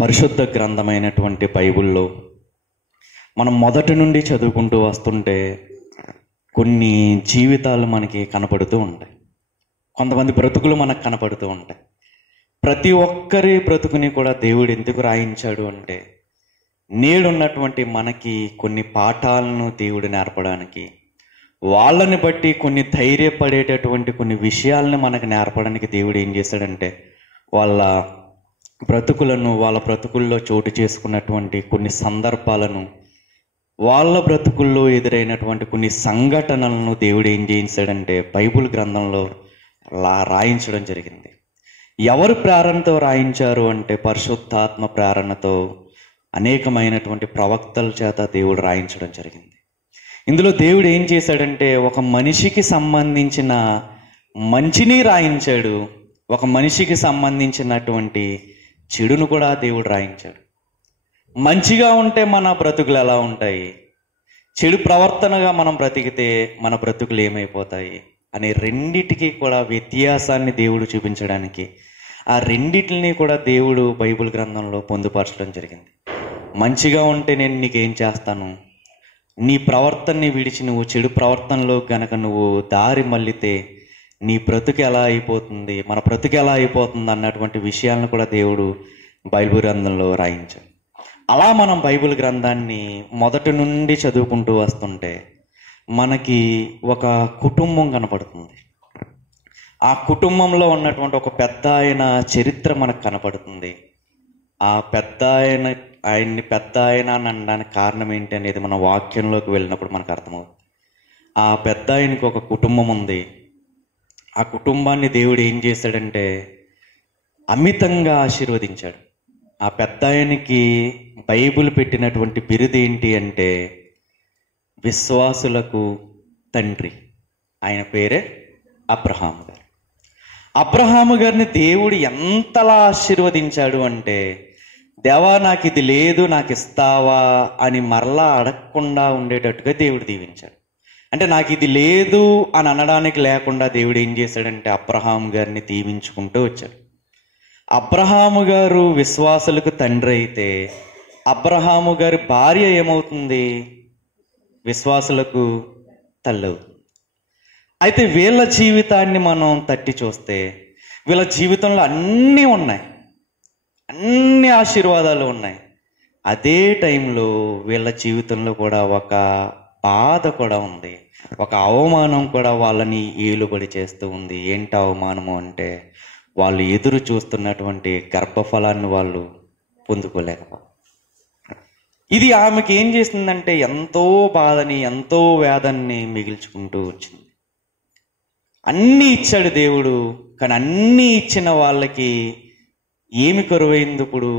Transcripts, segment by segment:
పరిశుద్ధ గ్రంథమైనటువంటి బైబిల్లో మనం మొదటి నుండి చదువుకుంటూ వస్తుంటే కొన్ని జీవితాలు మనకి కనపడుతూ ఉంటాయి. కొంతమంది బ్రతుకులు మనకు కనపడుతూ ఉంటాయి. ప్రతి ఒక్కరి బ్రతుకుని కూడా దేవుడు ఎందుకు రాయించాడు అంటే, నేడున్నటువంటి మనకి కొన్ని పాఠాలను దేవుడు నేర్పడానికి, వాళ్ళని బట్టి కొన్ని ధైర్యపడేటటువంటి కొన్ని విషయాలను మనకు నేర్పడానికి దేవుడు ఏం చేశాడంటే, వాళ్ళ బ్రతుకులను, వాళ్ళ బ్రతుకుల్లో చోటు చేసుకున్నటువంటి కొన్ని సందర్భాలను, వాళ్ళ బ్రతుకుల్లో ఎదురైనటువంటి కొన్ని సంఘటనలను దేవుడు ఏం చేయించాడంటే బైబిల్ గ్రంథంలో రాయించడం జరిగింది. ఎవరు ప్రేరణతో రాయించారు అంటే, పరిశుద్ధాత్మ ప్రేరణతో అనేకమైనటువంటి ప్రవక్తల చేత దేవుడు రాయించడం జరిగింది. ఇందులో దేవుడు ఏం చేశాడంటే, ఒక మనిషికి సంబంధించిన మంచిని రాయించాడు, ఒక మనిషికి సంబంధించినటువంటి చెడును కూడా దేవుడు రాయించాడు. మంచిగా ఉంటే మన బ్రతుకులు ఎలా ఉంటాయి, చెడు ప్రవర్తనగా మనం బ్రతికితే మన బ్రతుకులు ఏమైపోతాయి అనే రెండిటికి కూడా వ్యత్యాసాన్ని దేవుడు చూపించడానికి ఆ రెండిటిని కూడా దేవుడు బైబిల్ గ్రంథంలో పొందుపరచడం జరిగింది. మంచిగా ఉంటే నేను నీకేం చేస్తాను, నీ ప్రవర్తనని విడిచి నువ్వు చెడు ప్రవర్తనలో గనక నువ్వు దారి మళ్ళితే నీ బ్రతుకు ఎలా అయిపోతుంది, మన బ్రతుకు ఎలా అయిపోతుంది అన్నటువంటి విషయాలను కూడా దేవుడు బైబిల్ గ్రంథంలో రాయించాడు. అలా మనం బైబిల్ గ్రంథాన్ని మొదటి నుండి చదువుకుంటూ వస్తుంటే మనకి ఒక కుటుంబం కనపడుతుంది. ఆ కుటుంబంలో ఉన్నటువంటి ఒక పెద్ద ఆయన చరిత్ర మనకు కనపడుతుంది. ఆ పెద్ద ఆయన్ని పెద్ద ఆయన అని అనడానికి కారణం ఏంటి అనేది మన వాక్యంలోకి వెళ్ళినప్పుడు మనకు అర్థమవుతుంది. ఆ పెద్ద ఆయనకి ఒక కుటుంబం ఉంది. ఆ కుటుంబాన్ని దేవుడు ఏం చేశాడంటే అమితంగా ఆశీర్వదించాడు. ఆ పెద్ద ఆయనకి బైబిల్ పెట్టినటువంటి బిరుదు ఏంటి అంటే విశ్వాసులకు తండ్రి. ఆయన పేరే అబ్రహాము గారు. అబ్రహాము గారిని దేవుడు ఎంతలా ఆశీర్వదించాడు అంటే, దేవా నాకు ఇది లేదు, నాకు ఇస్తావా అని మరలా అడగకుండా ఉండేటట్టుగా దేవుడు దీవించాడు. అంటే నాకు ఇది లేదు అని అనడానికి లేకుండా దేవుడు ఏం చేశాడంటే అబ్రహాము గారిని దీవించుకుంటూ వచ్చాడు. అబ్రహాము గారు విశ్వాసులకు తండ్రి అయితే అబ్రహాము గారి భార్య ఏమవుతుంది, విశ్వాసులకు తల్లి అవుతుంది. అయితే వీళ్ళ జీవితాన్ని మనం తట్టి చూస్తే వీళ్ళ జీవితంలో అన్నీ ఉన్నాయి, అన్ని ఆశీర్వాదాలు ఉన్నాయి. అదే టైంలో వీళ్ళ జీవితంలో కూడా ఒక బాధ కూడా ఉంది, ఒక అవమానం కూడా వాళ్ళని ఏలుబడి చేస్తూ ఉంది. ఏంటి అవమానము అంటే, వాళ్ళు ఎదురు చూస్తున్నటువంటి గర్భఫలాన్ని వాళ్ళు పొందుకోలేకపోతారు. ఇది ఆమెకి ఏం చేసిందంటే ఎంతో బాధని, ఎంతో వేదన్ని మిగిల్చుకుంటూ వచ్చింది. అన్నీ ఇచ్చాడు దేవుడు, కానీ అన్నీ ఇచ్చిన వాళ్ళకి ఏమి కరువైంది ఇప్పుడు?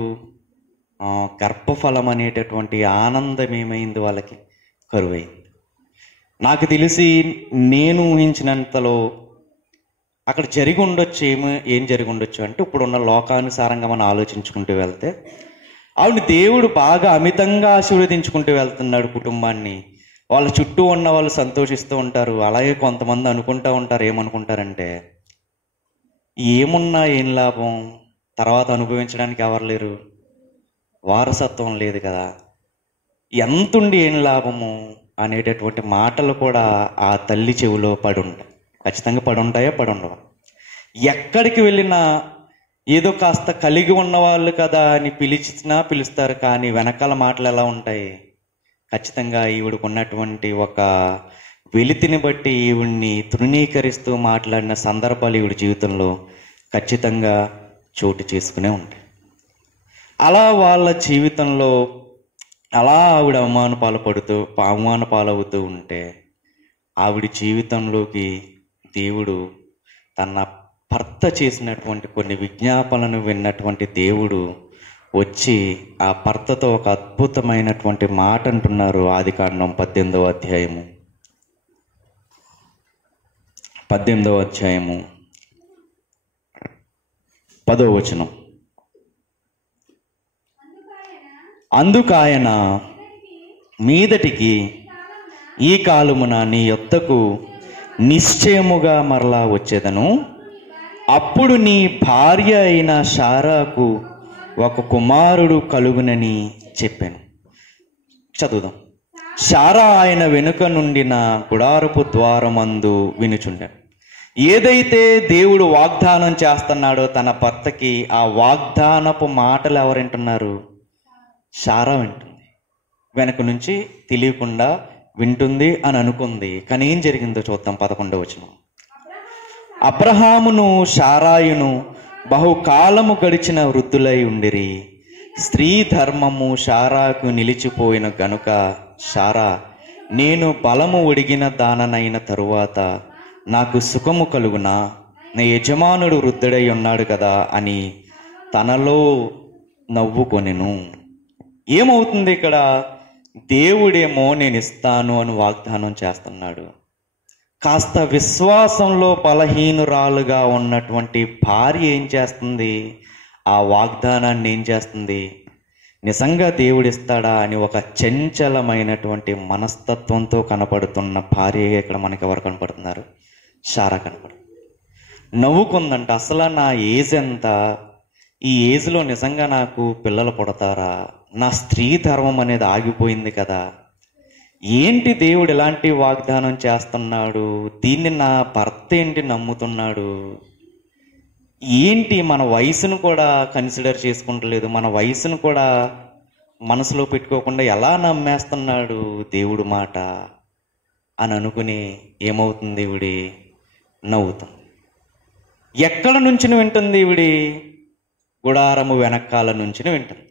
గర్భఫలం అనేటటువంటి ఆనందం ఏమైంది వాళ్ళకి? కరువైంది. నాకు తెలిసి నేను ఊహించినంతలో అక్కడ జరిగి ఉండొచ్చు. ఏం జరిగి ఉండొచ్చు అంటే, ఇప్పుడున్న లోకానుసారంగా మనం ఆలోచించుకుంటూ వెళ్తే ఆవిడ దేవుడు బాగా అమితంగా ఆశీర్వదించుకుంటూ వెళ్తున్నాడు కుటుంబాన్ని. వాళ్ళ చుట్టూ ఉన్న వాళ్ళు సంతోషిస్తూ ఉంటారు. అలాగే కొంతమంది అనుకుంటూ ఉంటారు, ఏమనుకుంటారంటే ఏమున్నా ఏం లాభం, తర్వాత అనుభవించడానికి ఎవరు లేరు, వారసత్వం లేదు కదా, ఎంతుండి ఏం లాభము అనేటటువంటి మాటలు కూడా ఆ తల్లి చెవిలో పడి ఉంటాయి. ఖచ్చితంగా పడి ఉంటాయా, పడి ఉండవా? ఎక్కడికి వెళ్ళినా ఏదో కాస్త కలిగి ఉన్నవాళ్ళు కదా అని పిలుస్తారు, కానీ వెనకాల మాటలు ఎలా ఉంటాయి? ఖచ్చితంగా ఈవిడకు ఉన్నటువంటి ఒక వెలితిని బట్టి ఈవిడ్ని తృణీకరిస్తూ మాట్లాడిన సందర్భాలు ఈవిడ జీవితంలో ఖచ్చితంగా చోటు చేసుకునే ఉంటాయి. అలా వాళ్ళ జీవితంలో అలా ఆవిడ అవమాన పాలవుతూ ఉంటే ఆవిడ జీవితంలోకి దేవుడు తన భర్త చేసినటువంటి కొన్ని విజ్ఞాపనలను విన్నటువంటి దేవుడు వచ్చి ఆ భర్తతో ఒక అద్భుతమైనటువంటి మాట అంటున్నారు. ఆదికాండం 18వ అధ్యాయము 10వ వచనం. అందుకాయన మీదటికి ఈ కాలమున నీ యొద్దకు నిశ్చయముగా మరలా వచ్చేదను, అప్పుడు నీ భార్య అయిన శారాకు ఒక కుమారుడు కలుగునని చెప్పాను. చదువుదాం. శారా ఆయన వెనుక నుండిన గుడారపు ద్వారమందు వినుచుండెను. ఏదైతే దేవుడు వాగ్దానం చేస్తున్నాడో తన భర్తకి, ఆ వాగ్దానపు మాటలు ఎవరు వింటున్నారు? శారా వింటుంది. వెనక నుంచి తెలియకుండా వింటుంది అని అనుకుంది. కానీ ఏం జరిగిందో చూద్దాం. 11వ వచనం. అబ్రహామును శారాయును బహుకాలము గడిచిన వృద్ధులై ఉండిరి. స్త్రీ ధర్మము శారాకు నిలిచిపోయిన గనుక శారా, నేను బలము ఒడిగిన దాననైన తరువాత నాకు సుఖము కలుగునా, నా యజమానుడు వృద్ధుడై ఉన్నాడు కదా అని తనలో నవ్వుకొనెను. ఏమవుతుంది ఇక్కడ? దేవుడేమో నేను ఇస్తాను అని వాగ్దానం చేస్తున్నాడు. కాస్త విశ్వాసంలో బలహీనురాలుగా ఉన్నటువంటి భార్య ఏం చేస్తుంది? ఆ వాగ్దానాన్ని ఏం చేస్తుంది? నిజంగా దేవుడిస్తాడా అని ఒక చంచలమైనటువంటి మనస్తత్వంతో కనపడుతున్న భార్య ఇక్కడ మనకి ఎవరు కనపడుతున్నారు? శారా కనపడుతుంది. నవ్వుకుందంట. అసలు నా ఏజ్ ఎంత? ఈ ఏజ్లో నిజంగా నాకు పిల్లలు పుడతారా? నా స్త్రీ ధర్మం అనేది ఆగిపోయింది కదా. ఏంటి దేవుడు ఎలాంటి వాగ్దానం చేస్తున్నాడు? దీన్ని నా భర్త ఏంటి నమ్ముతున్నాడు? ఏంటి మన వయసును కూడా కన్సిడర్ చేసుకుంటలేదు, మన వయసును కూడా మనసులో పెట్టుకోకుండా ఎలా నమ్మేస్తున్నాడు దేవుడు మాట అని అనుకుని ఏమవుతుంది? ఈవిడి నవ్వుతుంది. ఎక్కడ నుంచి వింటుంది ఈవిడి? గుడారము వెనకాల నుంచి వింటుంది.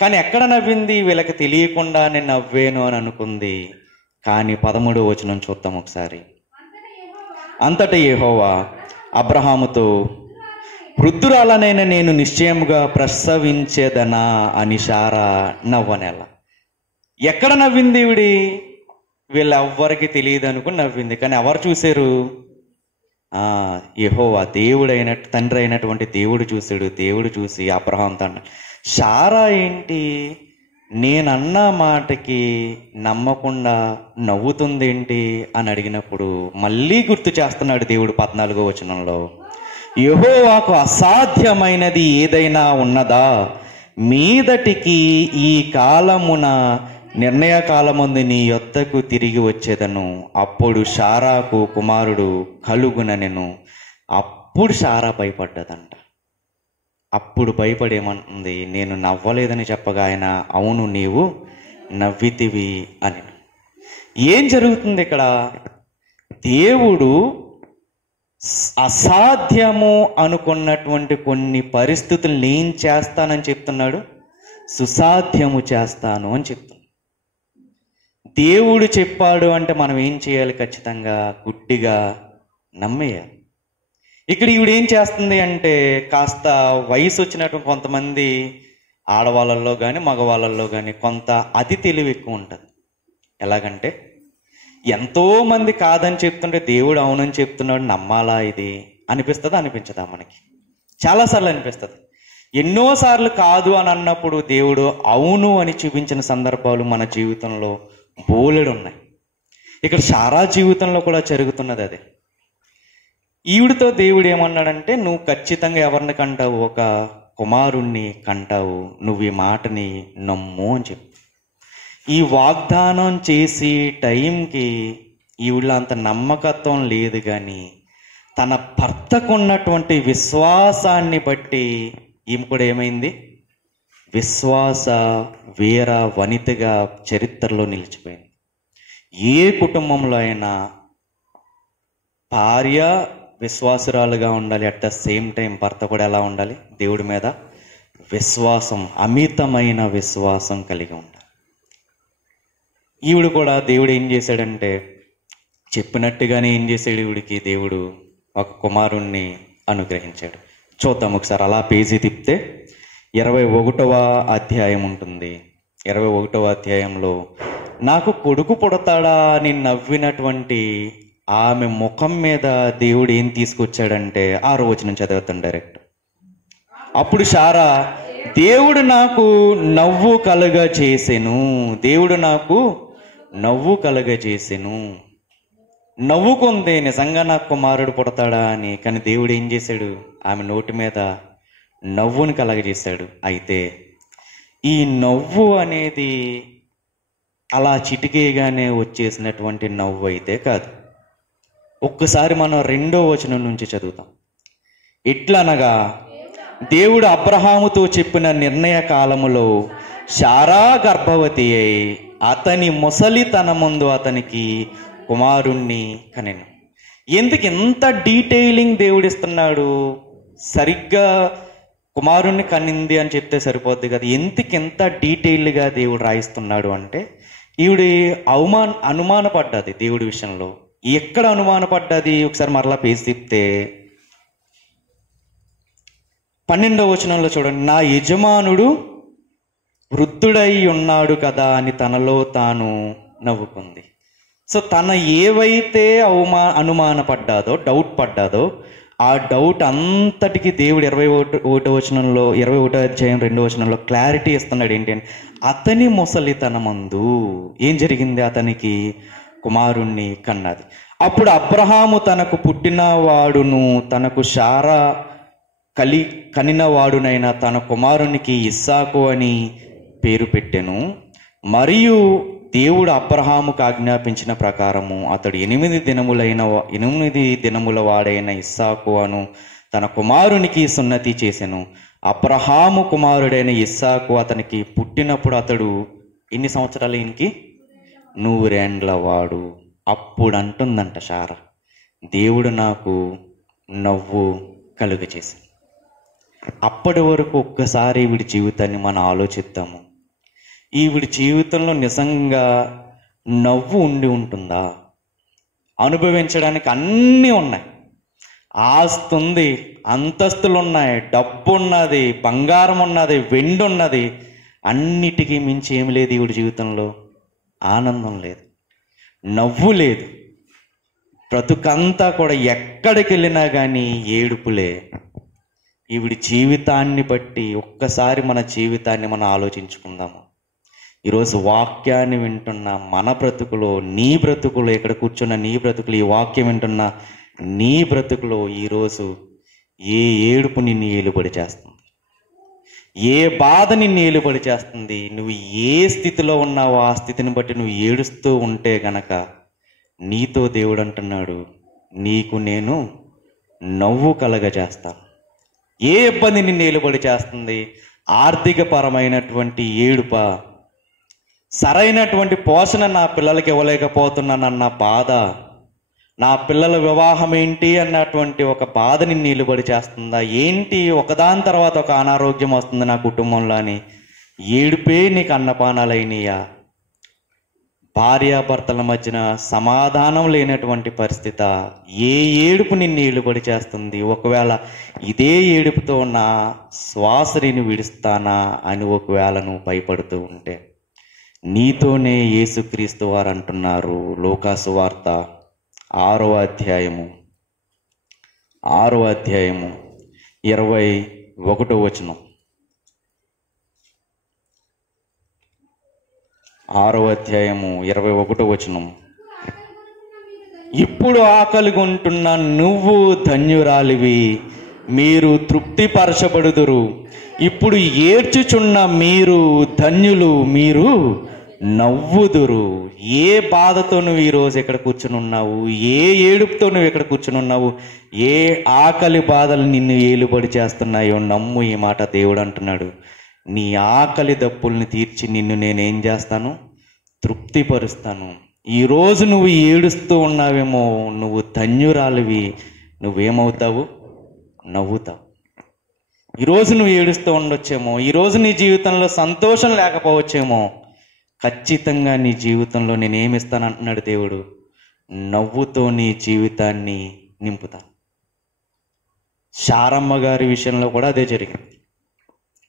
కానీ ఎక్కడ నవ్వింది? వీళ్ళకి తెలియకుండా నేను నవ్వేను అని అనుకుంది. కానీ 13వ వచనం చూద్దాం ఒకసారి. అంతటా యెహోవా అబ్రహాముతో, వృద్ధురాలనైన నేను నిశ్చయముగా ప్రసవించేదనా అని శారా నవ్వనేలా. ఎక్కడ నవ్వింది ఈవిడి? వీళ్ళెవ్వరికి తెలియదు అనుకుని నవ్వింది. కానీ ఎవరు చూశారు? యెహోవా, తండ్రి అయినటువంటి దేవుడు చూశాడు. దేవుడు చూసి అబ్రహాంతో అన్నాడు, శారా ఏంటి నేనన్న మాటకి నమ్మకుండా నవ్వుతుందేంటి అని అడిగినప్పుడు మళ్ళీ గుర్తు చేస్తున్నాడు దేవుడు 14వ వచనంలో. యెహోవాకు అసాధ్యమైనది ఏదైనా ఉన్నదా? మీదటికి ఈ కాలమున నిర్ణయ కాలముందు నీ యొద్దకు తిరిగి వచ్చేదను. అప్పుడు శారాకు కుమారుడు కలుగుననెను. అప్పుడు శారా భయపడ్డదంట. అప్పుడు భయపడేమంటుంది? నేను నవ్వలేదని చెప్పగా ఆయన, అవును నీవు నవ్వితివి అని. ఏం జరుగుతుంది ఇక్కడ? దేవుడు అసాధ్యము అనుకున్నటువంటి కొన్ని పరిస్థితులు నేను చేస్తానని చెప్తున్నాడు, సుసాధ్యము చేస్తాను అని చెప్తున్నాడు. దేవుడు చెప్పాడు అంటే మనం ఏం చేయాలి? ఖచ్చితంగా గుడ్డిగా నమ్మేయాలి. ఇక్కడ ఈవిడ ఏం చేస్తుంది అంటే, కాస్త వయసు వచ్చినటువంటి కొంతమంది ఆడవాళ్ళల్లో కానీ మగవాళ్ళల్లో కానీ కొంత అతి తెలివి ఎక్కువ ఉంటుంది. ఎలాగంటే, ఎంతోమంది కాదని చెప్తుంటే దేవుడు అవునని చెప్తున్నాడు, నమ్మాలా ఇది అనిపిస్తుందా? అనిపించదా? మనకి చాలాసార్లు అనిపిస్తుంది. ఎన్నోసార్లు కాదు అని అన్నప్పుడు దేవుడు అవును అని చూపించిన సందర్భాలు మన జీవితంలో బోలెడు ఉన్నాయి. ఇక్కడ శారా జీవితంలో కూడా జరుగుతున్నది అదే. ఈవిడితో దేవుడు ఏమన్నాడంటే, నువ్వు ఖచ్చితంగా ఎవరిని కంటావు? ఒక కుమారుణ్ణి కంటావు. నువ్వు ఈ మాటని నమ్ము అని చెప్పు. ఈ వాగ్దానం చేసి టైంకి ఈవిడ అంత నమ్మకత్వం లేదు, కానీ తన భర్తకున్నటువంటి విశ్వాసాన్ని బట్టి ఈమె కూడా ఏమైంది? విశ్వాస వీర వనితగా చరిత్రలో నిలిచిపోయింది. ఏ కుటుంబంలో అయినా భార్య విశ్వాసురాలుగా ఉండాలి, అట్ ద సేమ్ టైం భర్త కూడా ఎలా ఉండాలి? దేవుడి మీద విశ్వాసం, అమితమైన విశ్వాసం కలిగి ఉండాలి. ఈవిడు కూడా దేవుడు ఏం చేశాడంటే, చెప్పినట్టుగానే ఏం చేశాడు? ఈవిడికి దేవుడు ఒక కుమారుణ్ణి అనుగ్రహించాడు. చూద్దాం ఒకసారి. అలా పేజీ తిప్పితే 21వ అధ్యాయం ఉంటుంది. 21వ అధ్యాయంలో నాకు కొడుకు పుడతాడా అని నవ్వినటువంటి ఆమె ముఖం మీద దేవుడు ఏం తీసుకొచ్చాడంటే, 6వ వచనం చదువుతాను డైరెక్ట్. అప్పుడు శారా, దేవుడు నాకు నవ్వు కలుగజేసెను. దేవుడు నాకు నవ్వు కలుగజేసెను. నవ్వుకుంది నిజంగా నాకు కుమారుడు పుడతాడా అని. కానీ దేవుడు ఏం చేశాడు? ఆమె నోటి మీద నవ్వుని కలగజేశాడు. అయితే ఈ నవ్వు అనేది అలా చిటికేయగానే వచ్చేసినటువంటి నవ్వు అయితే కాదు. ఒక్కసారి మనం 2వ వచనం నుంచి చదువుతాం. ఎట్లనగా దేవుడు అబ్రహాముతో చెప్పిన నిర్ణయ కాలములో శారా గర్భవతి అయి అతని ముసలితనమందు అతనికి కుమారుణ్ణి కనెను. ఎందుకు ఇంత డీటెయిలింగ్ దేవుడిస్తున్నాడు? సరిగ్గా కుమారుణ్ణి కనింది అని చెప్తే సరిపోద్ది కదా, ఎందుకు ఎంత డీటెయిల్డ్గా దేవుడు రాయిస్తున్నాడు అంటే, ఈవిడ అనుమానపడ్డది దేవుడి విషయంలో. ఎక్కడ అనుమానపడ్డది? ఒకసారి మరలా పేసి తిప్తే 12వ వచనంలో చూడండి. నా యజమానుడు వృద్ధుడై ఉన్నాడు కదా అని తనలో తాను నవ్వుకుంది. సో తన ఏవైతే అనుమానపడ్డాదో, డౌట్ పడ్డాదో, ఆ డౌట్ అంతటికి దేవుడు 21వ వచనంలో 21వ అధ్యాయం 2వ వచనంలో క్లారిటీ ఇస్తున్నాడు. ఏంటి అంటే, అతని ముసలితనమందు ఏం జరిగింది? అతనికి కుమారుణ్ణి కన్నది. అప్పుడు అబ్రహాము తనకు పుట్టినవాడును తనకు శారా కనినవాడునైన తన కుమారునికి ఇస్సాకు అని పేరు పెట్టెను. మరియు దేవుడు అబ్రహాముకు ఆజ్ఞాపించిన ప్రకారము అతడు 8 దినముల వాడైన ఇస్సాకు అను తన కుమారునికి సున్నతి చేసెను. అబ్రహాము కుమారుడైన ఇస్సాకు అతనికి పుట్టినప్పుడు అతడు ఎన్ని సంవత్సరాలు? ఈయనకి 100 ఏండ్ల వాడు. అప్పుడు అంటుందంట శారా, దేవుడు నాకు నవ్వు కలుగచేశాను. అప్పటి వరకు ఒక్కసారి ఈవిడి జీవితాన్ని మనం ఆలోచిద్దాము. ఈవిడి జీవితంలో నిజంగా నవ్వు ఉండి ఉంటుందా? అనుభవించడానికి అన్నీ ఉన్నాయి. ఆస్తి ఉంది, అంతస్తులు ఉన్నాయి, డబ్బు ఉన్నది, బంగారం ఉన్నది, వెండి ఉన్నది. అన్నిటికీ మించి ఏమి లేదు ఈవిడి జీవితంలో. ఆనందం లేదు, నవ్వు లేదు. బ్రతుకంతా కూడా ఎక్కడికి వెళ్ళినా కానీ ఏడుపులే. ఈవిడి జీవితాన్ని బట్టి ఒక్కసారి మన జీవితాన్ని మనం ఆలోచించుకుందాము. ఈరోజు వాక్యాన్ని వింటున్న మన బ్రతుకులో, నీ బ్రతుకులో, ఇక్కడ కూర్చున్న నీ బ్రతుకులు, ఈ వాక్యం వింటున్న నీ బ్రతుకులో ఈరోజు ఏ ఏడుపు నిన్ను ఏలుబడి చేస్తుంది? ఏ బాధ నిన్ను ఏలుబడి చేస్తుంది? నువ్వు ఏ స్థితిలో ఉన్నావో ఆ స్థితిని బట్టి నువ్వు ఏడుస్తూ ఉంటే గనక నీతో దేవుడు అంటున్నాడు, నీకు నేను నవ్వు కలగజేస్తాను. ఏ ఇబ్బంది నిన్ను ఏలుబడి చేస్తుంది? ఆర్థిక పరమైనటువంటి ఏడుప, సరైనటువంటి పోషణ నా పిల్లలకి ఇవ్వలేకపోతున్నానన్న బాధ, నా పిల్లల వివాహం ఏంటి అన్నటువంటి ఒక బాధ నిన్ను నిలబడి చేస్తుందా? ఏంటి ఒకదాని తర్వాత ఒక అనారోగ్యం వస్తుంది నా కుటుంబంలో అని ఏడుపే నీకు అన్నపానాలైనయా? భార్యాభర్తల మధ్యన సమాధానం లేనటువంటి పరిస్థితి, ఏ ఏడుపు నిన్ను ఏలుబడి చేస్తుంది? ఒకవేళ ఇదే ఏడుపుతో నా శ్వాసని విడుస్తానా అని ఒకవేళ నువ్వు భయపడుతూ ఉంటే, నీతోనే యేసుక్రీస్తు వారు అంటున్నారు. లూకాసు వార్త 6వ అధ్యాయము 21వ వచనం. 6వ అధ్యాయము 21వ వచనం. ఇప్పుడు ఆకలిగొంటున్న నువ్వు ధన్యురాలివి, మీరు తృప్తిపరచబడుదురు. ఇప్పుడు ఏడ్చుచున్న మీరు ధన్యులు, మీరు నవ్వుదురు. ఏ బాధతో నువ్వు ఈరోజు ఇక్కడ కూర్చుని ఉన్నావు? ఏ ఏడుపుతో నువ్వు ఇక్కడ కూర్చుని ఉన్నావు? ఏ ఆకలి బాధలు నిన్ను ఏలుబడి చేస్తున్నాయో నమ్ము. ఈ మాట దేవుడు అంటున్నాడు, నీ ఆకలి దప్పుల్ని తీర్చి నిన్ను నేనేం చేస్తాను? తృప్తిపరుస్తాను. ఈరోజు నువ్వు ఏడుస్తూ ఉన్నావేమో, నువ్వు ధన్యురాలివి. నువ్వేమవుతావు? నవ్వుతావు. ఈరోజు నువ్వు ఏడుస్తూ ఉండొచ్చేమో, ఈరోజు నీ జీవితంలో సంతోషం లేకపోవచ్చేమో, ఖచ్చితంగా నీ జీవితంలో నేనేమిస్తాను అంటున్నాడు దేవుడు, నవ్వుతో నీ జీవితాన్ని నింపుతాను. శారమ్మ గారి విషయంలో కూడా అదే జరిగింది.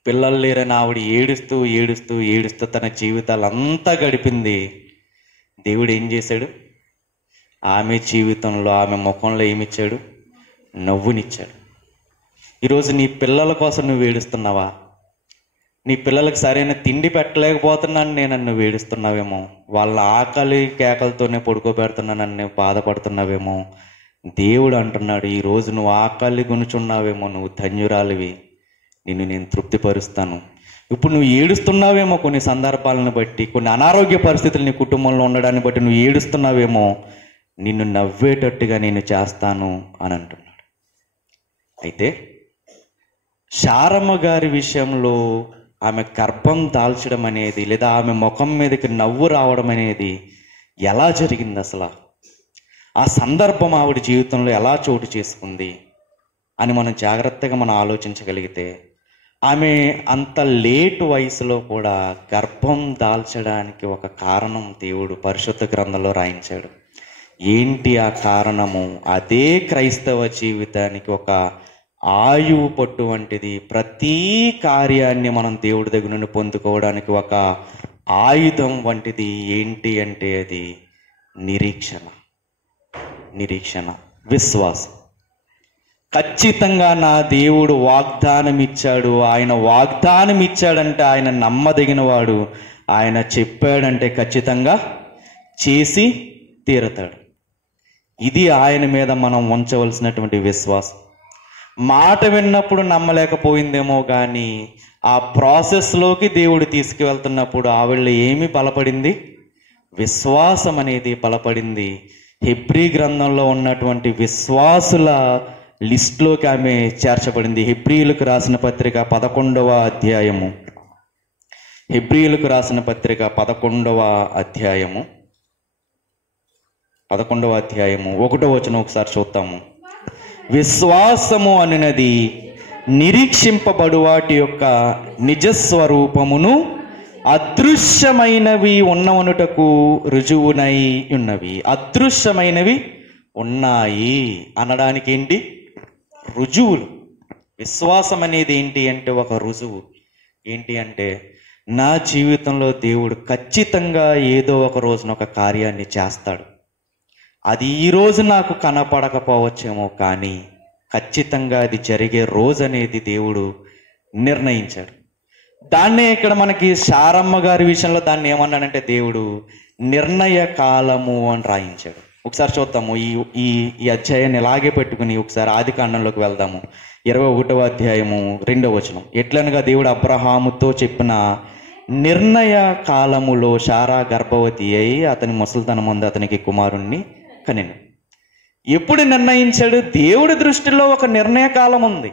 పిల్లలు లేరని ఆవిడ ఏడుస్తూ ఏడుస్తూ ఏడుస్తూ తన జీవితాలంతా గడిపింది. దేవుడు ఏం చేశాడు? ఆమె జీవితంలో, ఆమె ముఖంలో ఏమిచ్చాడు? నవ్వునిచ్చాడు. ఈరోజు నీ పిల్లల కోసం నువ్వు ఏడుస్తున్నావా? నీ పిల్లలకు సరైన తిండి పెట్టలేకపోతున్నాను నేను నువ్వు ఏడుస్తున్నావేమో, వాళ్ళ ఆకలి కేకలతోనే పడుకోబెడుతున్నానని నువ్వు బాధపడుతున్నావేమో. దేవుడు అంటున్నాడు, ఈరోజు నువ్వు ఆకలి గునుచున్నావేమో, నువ్వు ధన్యురాలివి, నిన్ను నేను తృప్తిపరుస్తాను. ఇప్పుడు నువ్వు ఏడుస్తున్నావేమో, కొన్ని సందర్భాలను బట్టి, కొన్ని అనారోగ్య పరిస్థితులు నీ కుటుంబంలో ఉండడాన్ని బట్టి నువ్వు ఏడుస్తున్నావేమో, నిన్ను నవ్వేటట్టుగా నేను చేస్తాను అని అంటున్నాడు. అయితే శారమ్మ గారి విషయంలో ఆమె గర్భం దాల్చడం అనేది, లేదా ఆమె ముఖం మీదకి నవ్వు రావడం అనేది ఎలా జరిగింది? అసలు ఆ సందర్భం ఆవిడ జీవితంలో ఎలా చోటు చేసుకుంది అని మనం జాగ్రత్తగా మనం ఆలోచించగలిగితే, ఆమె అంత లేటు వయసులో కూడా గర్భం దాల్చడానికి ఒక కారణం దేవుడు పరిశుద్ధ గ్రంథంలో రాయించాడు. ఏంటి ఆ కారణము? అదే క్రైస్తవ జీవితానికి ఒక ఆయువు పట్టు వంటిది. ప్రతి కార్యాన్ని మనం దేవుడి దగ్గర నుండి పొందుకోవడానికి ఒక ఆయుధం వంటిది. ఏంటి అంటే అది నిరీక్షణ, విశ్వాసం. ఖచ్చితంగా నా దేవుడు వాగ్దానం ఇచ్చాడు, ఆయన వాగ్దానం ఇచ్చాడంటే ఆయన నమ్మదగిన వాడు, ఆయన చెప్పాడంటే ఖచ్చితంగా చేసి తీరతాడు. ఇది ఆయన మీద మనం ఉంచవలసినటువంటి విశ్వాసం. మాట విన్నప్పుడు నమ్మలేకపోయిందేమో కానీ ఆ ప్రాసెస్లోకి దేవుడు తీసుకువెళ్తున్నప్పుడు ఆవిడలో ఏమి బలపడింది? విశ్వాసం అనేది బలపడింది. హెబ్రీ గ్రంథంలో ఉన్నటువంటి విశ్వాసుల లిస్టులోకి ఆమె చేర్చబడింది. హెబ్రీయులకు రాసిన పత్రిక 11వ అధ్యాయము, హెబ్రీయులకు రాసిన పత్రిక 11వ అధ్యాయము 1వ వచనం ఒకసారి చూద్దాము. విశ్వాసము అనునది నిరీక్షింపబడు వాటి యొక్క నిజస్వరూపమును అదృశ్యమైనవి ఉన్నవనుటకు రుజువునై ఉన్నవి. అదృశ్యమైనవి ఉన్నాయి అనడానికి ఏంటి? రుజువులు. విశ్వాసం అనేది ఏంటి అంటే ఒక రుజువు. ఏంటి అంటే నా జీవితంలో దేవుడు ఖచ్చితంగా ఏదో ఒక రోజున ఒక కార్యాన్ని చేస్తాడు. అది ఈ రోజు నాకు కనపడకపోవచ్చేమో కానీ ఖచ్చితంగా అది జరిగే రోజు అనేది దేవుడు నిర్ణయించాడు. దాన్నే ఇక్కడ మనకి శారమ్మ గారి విషయంలో దాన్ని ఏమన్నాడంటే దేవుడు నిర్ణయ కాలము అని రాయించాడు. ఒకసారి చూద్దాము. ఈ అధ్యాయాన్ని ఇలాగే పెట్టుకుని ఒకసారి ఆది కాండంలోకి వెళ్దాము. 21వ అధ్యాయము 2వ వచనం. ఎట్లనగా దేవుడు అబ్రహాముతో చెప్పిన నిర్ణయ కాలములో శారా గర్భవతి అయి అతని ముసలితనం ముందు అతనికి కుమారుణ్ణి కనెను. ఎప్పుడు నిర్ణయించాడు? దేవుడి దృష్టిలో ఒక నిర్ణయ కాలం ఉంది.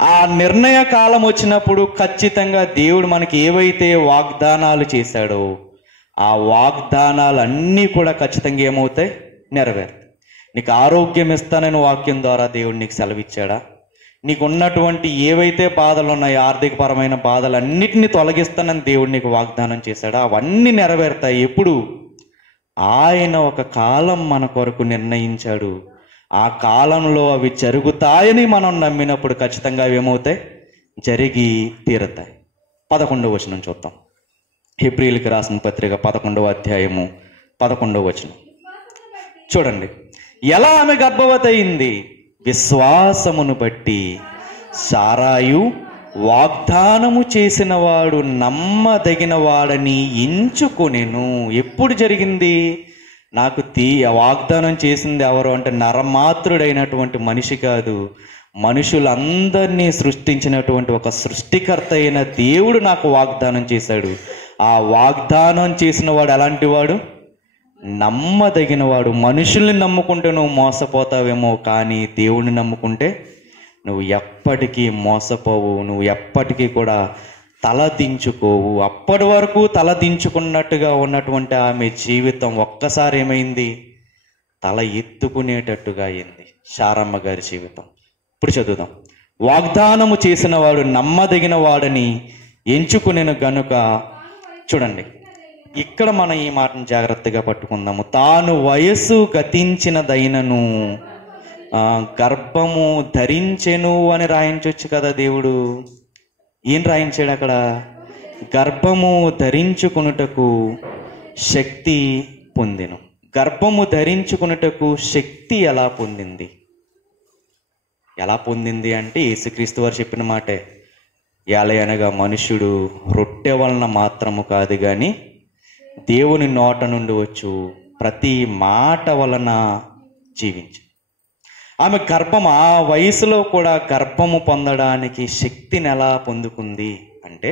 ఆ నిర్ణయ కాలం వచ్చినప్పుడు ఖచ్చితంగా దేవుడు మనకి ఏవైతే వాగ్దానాలు చేశాడో ఆ వాగ్దానాలన్నీ కూడా ఖచ్చితంగా ఏమవుతాయి? నెరవేరుతాయి. నీకు ఆరోగ్యం ఇస్తానని వాక్యం ద్వారా దేవుడు నీకు సెలవిచ్చాడా? నీకు ఉన్నటువంటి ఏవైతే బాధలు ఉన్నాయో ఆర్థికపరమైన బాధలన్నిటినీ తొలగిస్తానని దేవుడు నీకు వాగ్దానం చేశాడా? అవన్నీ నెరవేరుతాయి. ఎప్పుడు? ఆయన ఒక కాలం మన కొరకు నిర్ణయించాడు. ఆ కాలంలో అవి జరుగుతాయని మనం నమ్మినప్పుడు ఖచ్చితంగా అవి ఏమవుతాయి? జరిగి తీరతాయి. 11వ వచనం చూద్దాం. హెబ్రీయులకు రాసిన పత్రిక 11వ అధ్యాయము 11వ వచనం చూడండి. ఎలా ఆమె గర్భవతి అయింది? విశ్వాసమును బట్టి సారాయు వాగ్దానము చేసిన వాడు నమ్మదగిన వాడని ఎంచుకొనెను. ఎప్పుడు జరిగింది? నాకు వాగ్దానం చేసింది ఎవరు అంటే నరమాత్రుడైనటువంటి మనిషి కాదు, మనుషులందరినీ సృష్టించినటువంటి ఒక సృష్టికర్త అయిన దేవుడు నాకు వాగ్దానం చేశాడు. ఆ వాగ్దానం చేసిన వాడు ఎలాంటి వాడు? నమ్మదగిన వాడు. మనుషుల్ని నమ్ముకుంటే నువ్వు మోసపోతావేమో కానీ దేవుడిని నమ్ముకుంటే నువ్వు ఎప్పటికీ మోసపోవు, నువ్వు ఎప్పటికీ కూడా తలదించుకోవు. అప్పటి వరకు తలదించుకున్నట్టుగా ఉన్నటువంటి ఆమె జీవితం ఒక్కసారి ఏమైంది? తల ఎత్తుకునేటట్టుగా అయింది శారమ్మ గారి జీవితం. ఇప్పుడు చదువుదాం. వాగ్దానము చేసిన వాడు నమ్మదగిన వాడని ఎంచుకునేను గనుక. చూడండి, ఇక్కడ మనం ఈ మాటను జాగ్రత్తగా పట్టుకుందాము. తాను వయస్సు గతించినదైనను గర్భము ధరించెను అని రాయించవచ్చు కదా దేవుడు. ఏం రాయించాడు అక్కడ? గర్భము ధరించుకున్నటకు శక్తి పొందెను. గర్భము ధరించుకున్నటకు శక్తి ఎలా పొందింది? ఎలా పొందింది అంటే యేసుక్రీస్తు వారు చెప్పిన మాటే. యాలయనగా మనుష్యుడు రొట్టె వలన మాత్రము కాదు కానీ దేవుని నోట నుండి వచ్చు ప్రతి మాట వలన జీవించు. ఆమె గర్భం ఆ వయసులో కూడా గర్భము పొందడానికి శక్తిని ఎలా పొందుకుంది అంటే,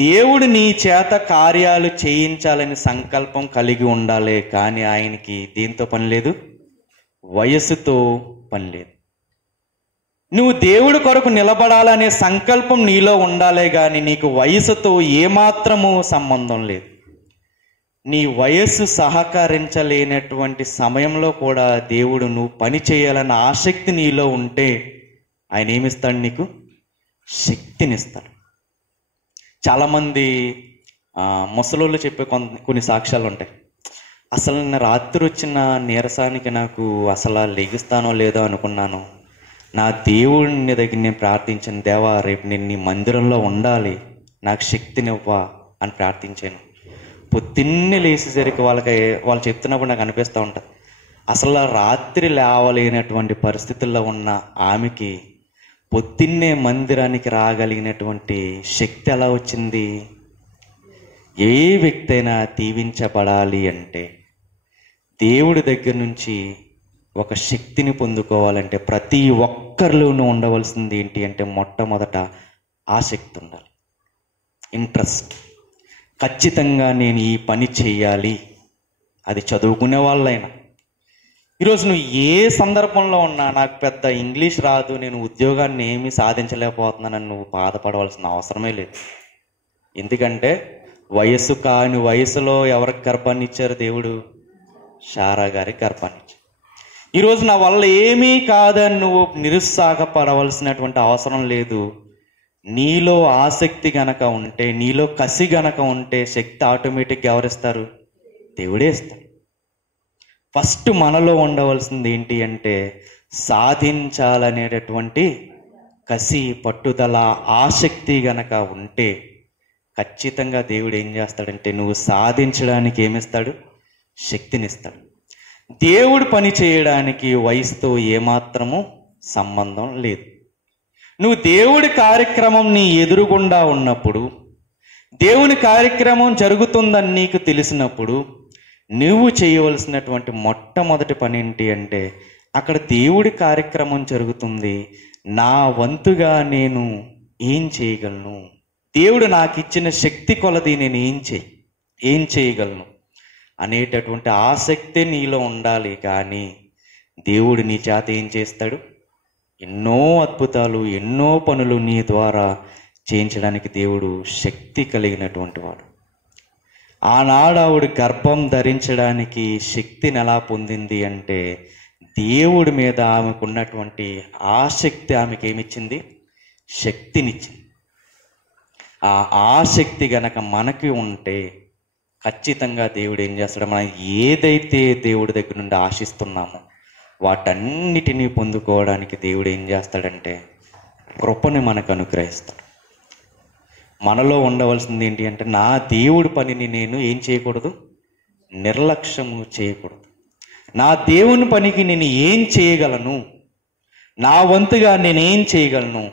దేవుడు నీ చేత కార్యాలు చేయించాలని సంకల్పం కలిగి ఉండాలి, కానీ ఆయనకి దేంతో పని లేదు, వయసుతో పని లేదు. నువ్వు దేవుడి కొరకు నిలబడాలనే సంకల్పం నీలో ఉండాలే కానీ నీకు వయసుతో ఏమాత్రము సంబంధం లేదు. నీ వయస్సు సహకరించలేనటువంటి సమయంలో కూడా దేవుడు నువ్వు పని చేయాలన్న ఆసక్తి నీలో ఉంటే ఆయన ఏమిస్తాడు, నీకు శక్తినిస్తాడు. చాలామంది ముసలోళ్ళు చెప్పే కొన్ని సాక్ష్యాలు ఉంటాయి. అసలు నిన్న రాత్రి వచ్చిన నీరసానికి నాకు అసలు లెగుస్తానో లేదో అనుకున్నాను, నా దేవుడిని దగ్గర నేను ప్రార్థించాను, దేవా రేపు నేను నీ మందిరంలో ఉండాలి, నాకు శక్తినివ్వా అని ప్రార్థించాను. పొద్దున్నే లేచేసరికి వాళ్ళు చెప్తున్నప్పుడు నాకు అనిపిస్తూ ఉంటుంది, అసలు రాత్రి లేవలేనటువంటి పరిస్థితుల్లో ఉన్న ఆమెకి పొద్దున్నే మందిరానికి రాగలిగినటువంటి శక్తి ఎలా వచ్చింది? ఏ వ్యక్తి అయినా దీవించబడాలి అంటే, దేవుడి దగ్గర నుంచి ఒక శక్తిని పొందుకోవాలంటే ప్రతి ఒక్కరిలోనూ ఉండవలసింది ఏంటి అంటే, మొట్టమొదట ఆసక్తి ఉండాలి, ఇంట్రెస్ట్. ఖచ్చితంగా నేను ఈ పని చేయాలి. అది చదువుకునే వాళ్ళైనా, ఈరోజు నువ్వు ఏ సందర్భంలో ఉన్నా, నాకు పెద్ద ఇంగ్లీష్ రాదు, నేను ఉద్యోగాన్ని ఏమీ సాధించలేకపోతున్నానని నువ్వు బాధపడవలసిన అవసరమే లేదు. ఎందుకంటే వయస్సు కాని వయసులో ఎవరికి గర్భాన్ని ఇచ్చారు దేవుడు? శారా గారికి గర్భాన్ని ఇచ్చారు. ఈరోజు నా వల్ల ఏమీ కాదని నువ్వు నిరుత్సాహపడవలసినటువంటి అవసరం లేదు. నీలో ఆసక్తి గనక ఉంటే, నీలో కసి గనక ఉంటే శక్తి ఆటోమేటిక్గా ఎవరిస్తారు? దేవుడే ఇస్తాడు. ఫస్ట్ మనలో ఉండవలసింది ఏంటి అంటే, సాధించాలనేటటువంటి కసి, పట్టుదల, ఆసక్తి గనక ఉంటే ఖచ్చితంగా దేవుడు ఏం చేస్తాడంటే, నువ్వు సాధించడానికి ఏమిస్తాడు? శక్తినిస్తాడు. దేవుడు పని చేయడానికి వయసుతో ఏమాత్రము సంబంధం లేదు. నువ్వు దేవుడి కార్యక్రమం నీ ఎదురుగుండా ఉన్నప్పుడు, దేవుని కార్యక్రమం జరుగుతుందని నీకు తెలిసినప్పుడు నువ్వు చేయవలసినటువంటి మొట్టమొదటి పని ఏంటి అంటే, అక్కడ దేవుడి కార్యక్రమం జరుగుతుంది, నా వంతుగా నేను ఏం చేయగలను, దేవుడు నాకు ఇచ్చిన శక్తి కొలది నేను ఏం చేయగలను అనేటటువంటి ఆసక్తి నీలో ఉండాలి. కానీ దేవుడు నీ చేత ఏం చేస్తాడు? ఎన్నో అద్భుతాలు, ఎన్నో పనులు నీ ద్వారా చేయించడానికి దేవుడు శక్తి కలిగినటువంటి వాడు. ఆనాడు ఆవిడ గర్భం ధరించడానికి శక్తిని ఎలా పొందింది అంటే, దేవుడి మీద ఆమెకున్నటువంటి ఆసక్తి ఆమెకి ఏమిచ్చింది? శక్తినిచ్చింది. ఆ ఆసక్తి గనక మనకి ఉంటే ఖచ్చితంగా దేవుడు ఏం చేస్తాడు? మనం ఏదైతే దేవుడి దగ్గర నుండి ఆశిస్తున్నామో వాటన్నిటినీ పొందుకోవడానికి దేవుడు ఏం చేస్తాడంటే, కృపని మనకు అనుగ్రహిస్తాడు. మనలో ఉండవలసింది ఏంటి అంటే, నా దేవుడి పనిని నేను ఏం చేయకూడదు? నిర్లక్ష్యము చేయకూడదు. నా దేవుని పనికి నేను ఏం చేయగలను, నా వంతుగా నేనేం చేయగలను,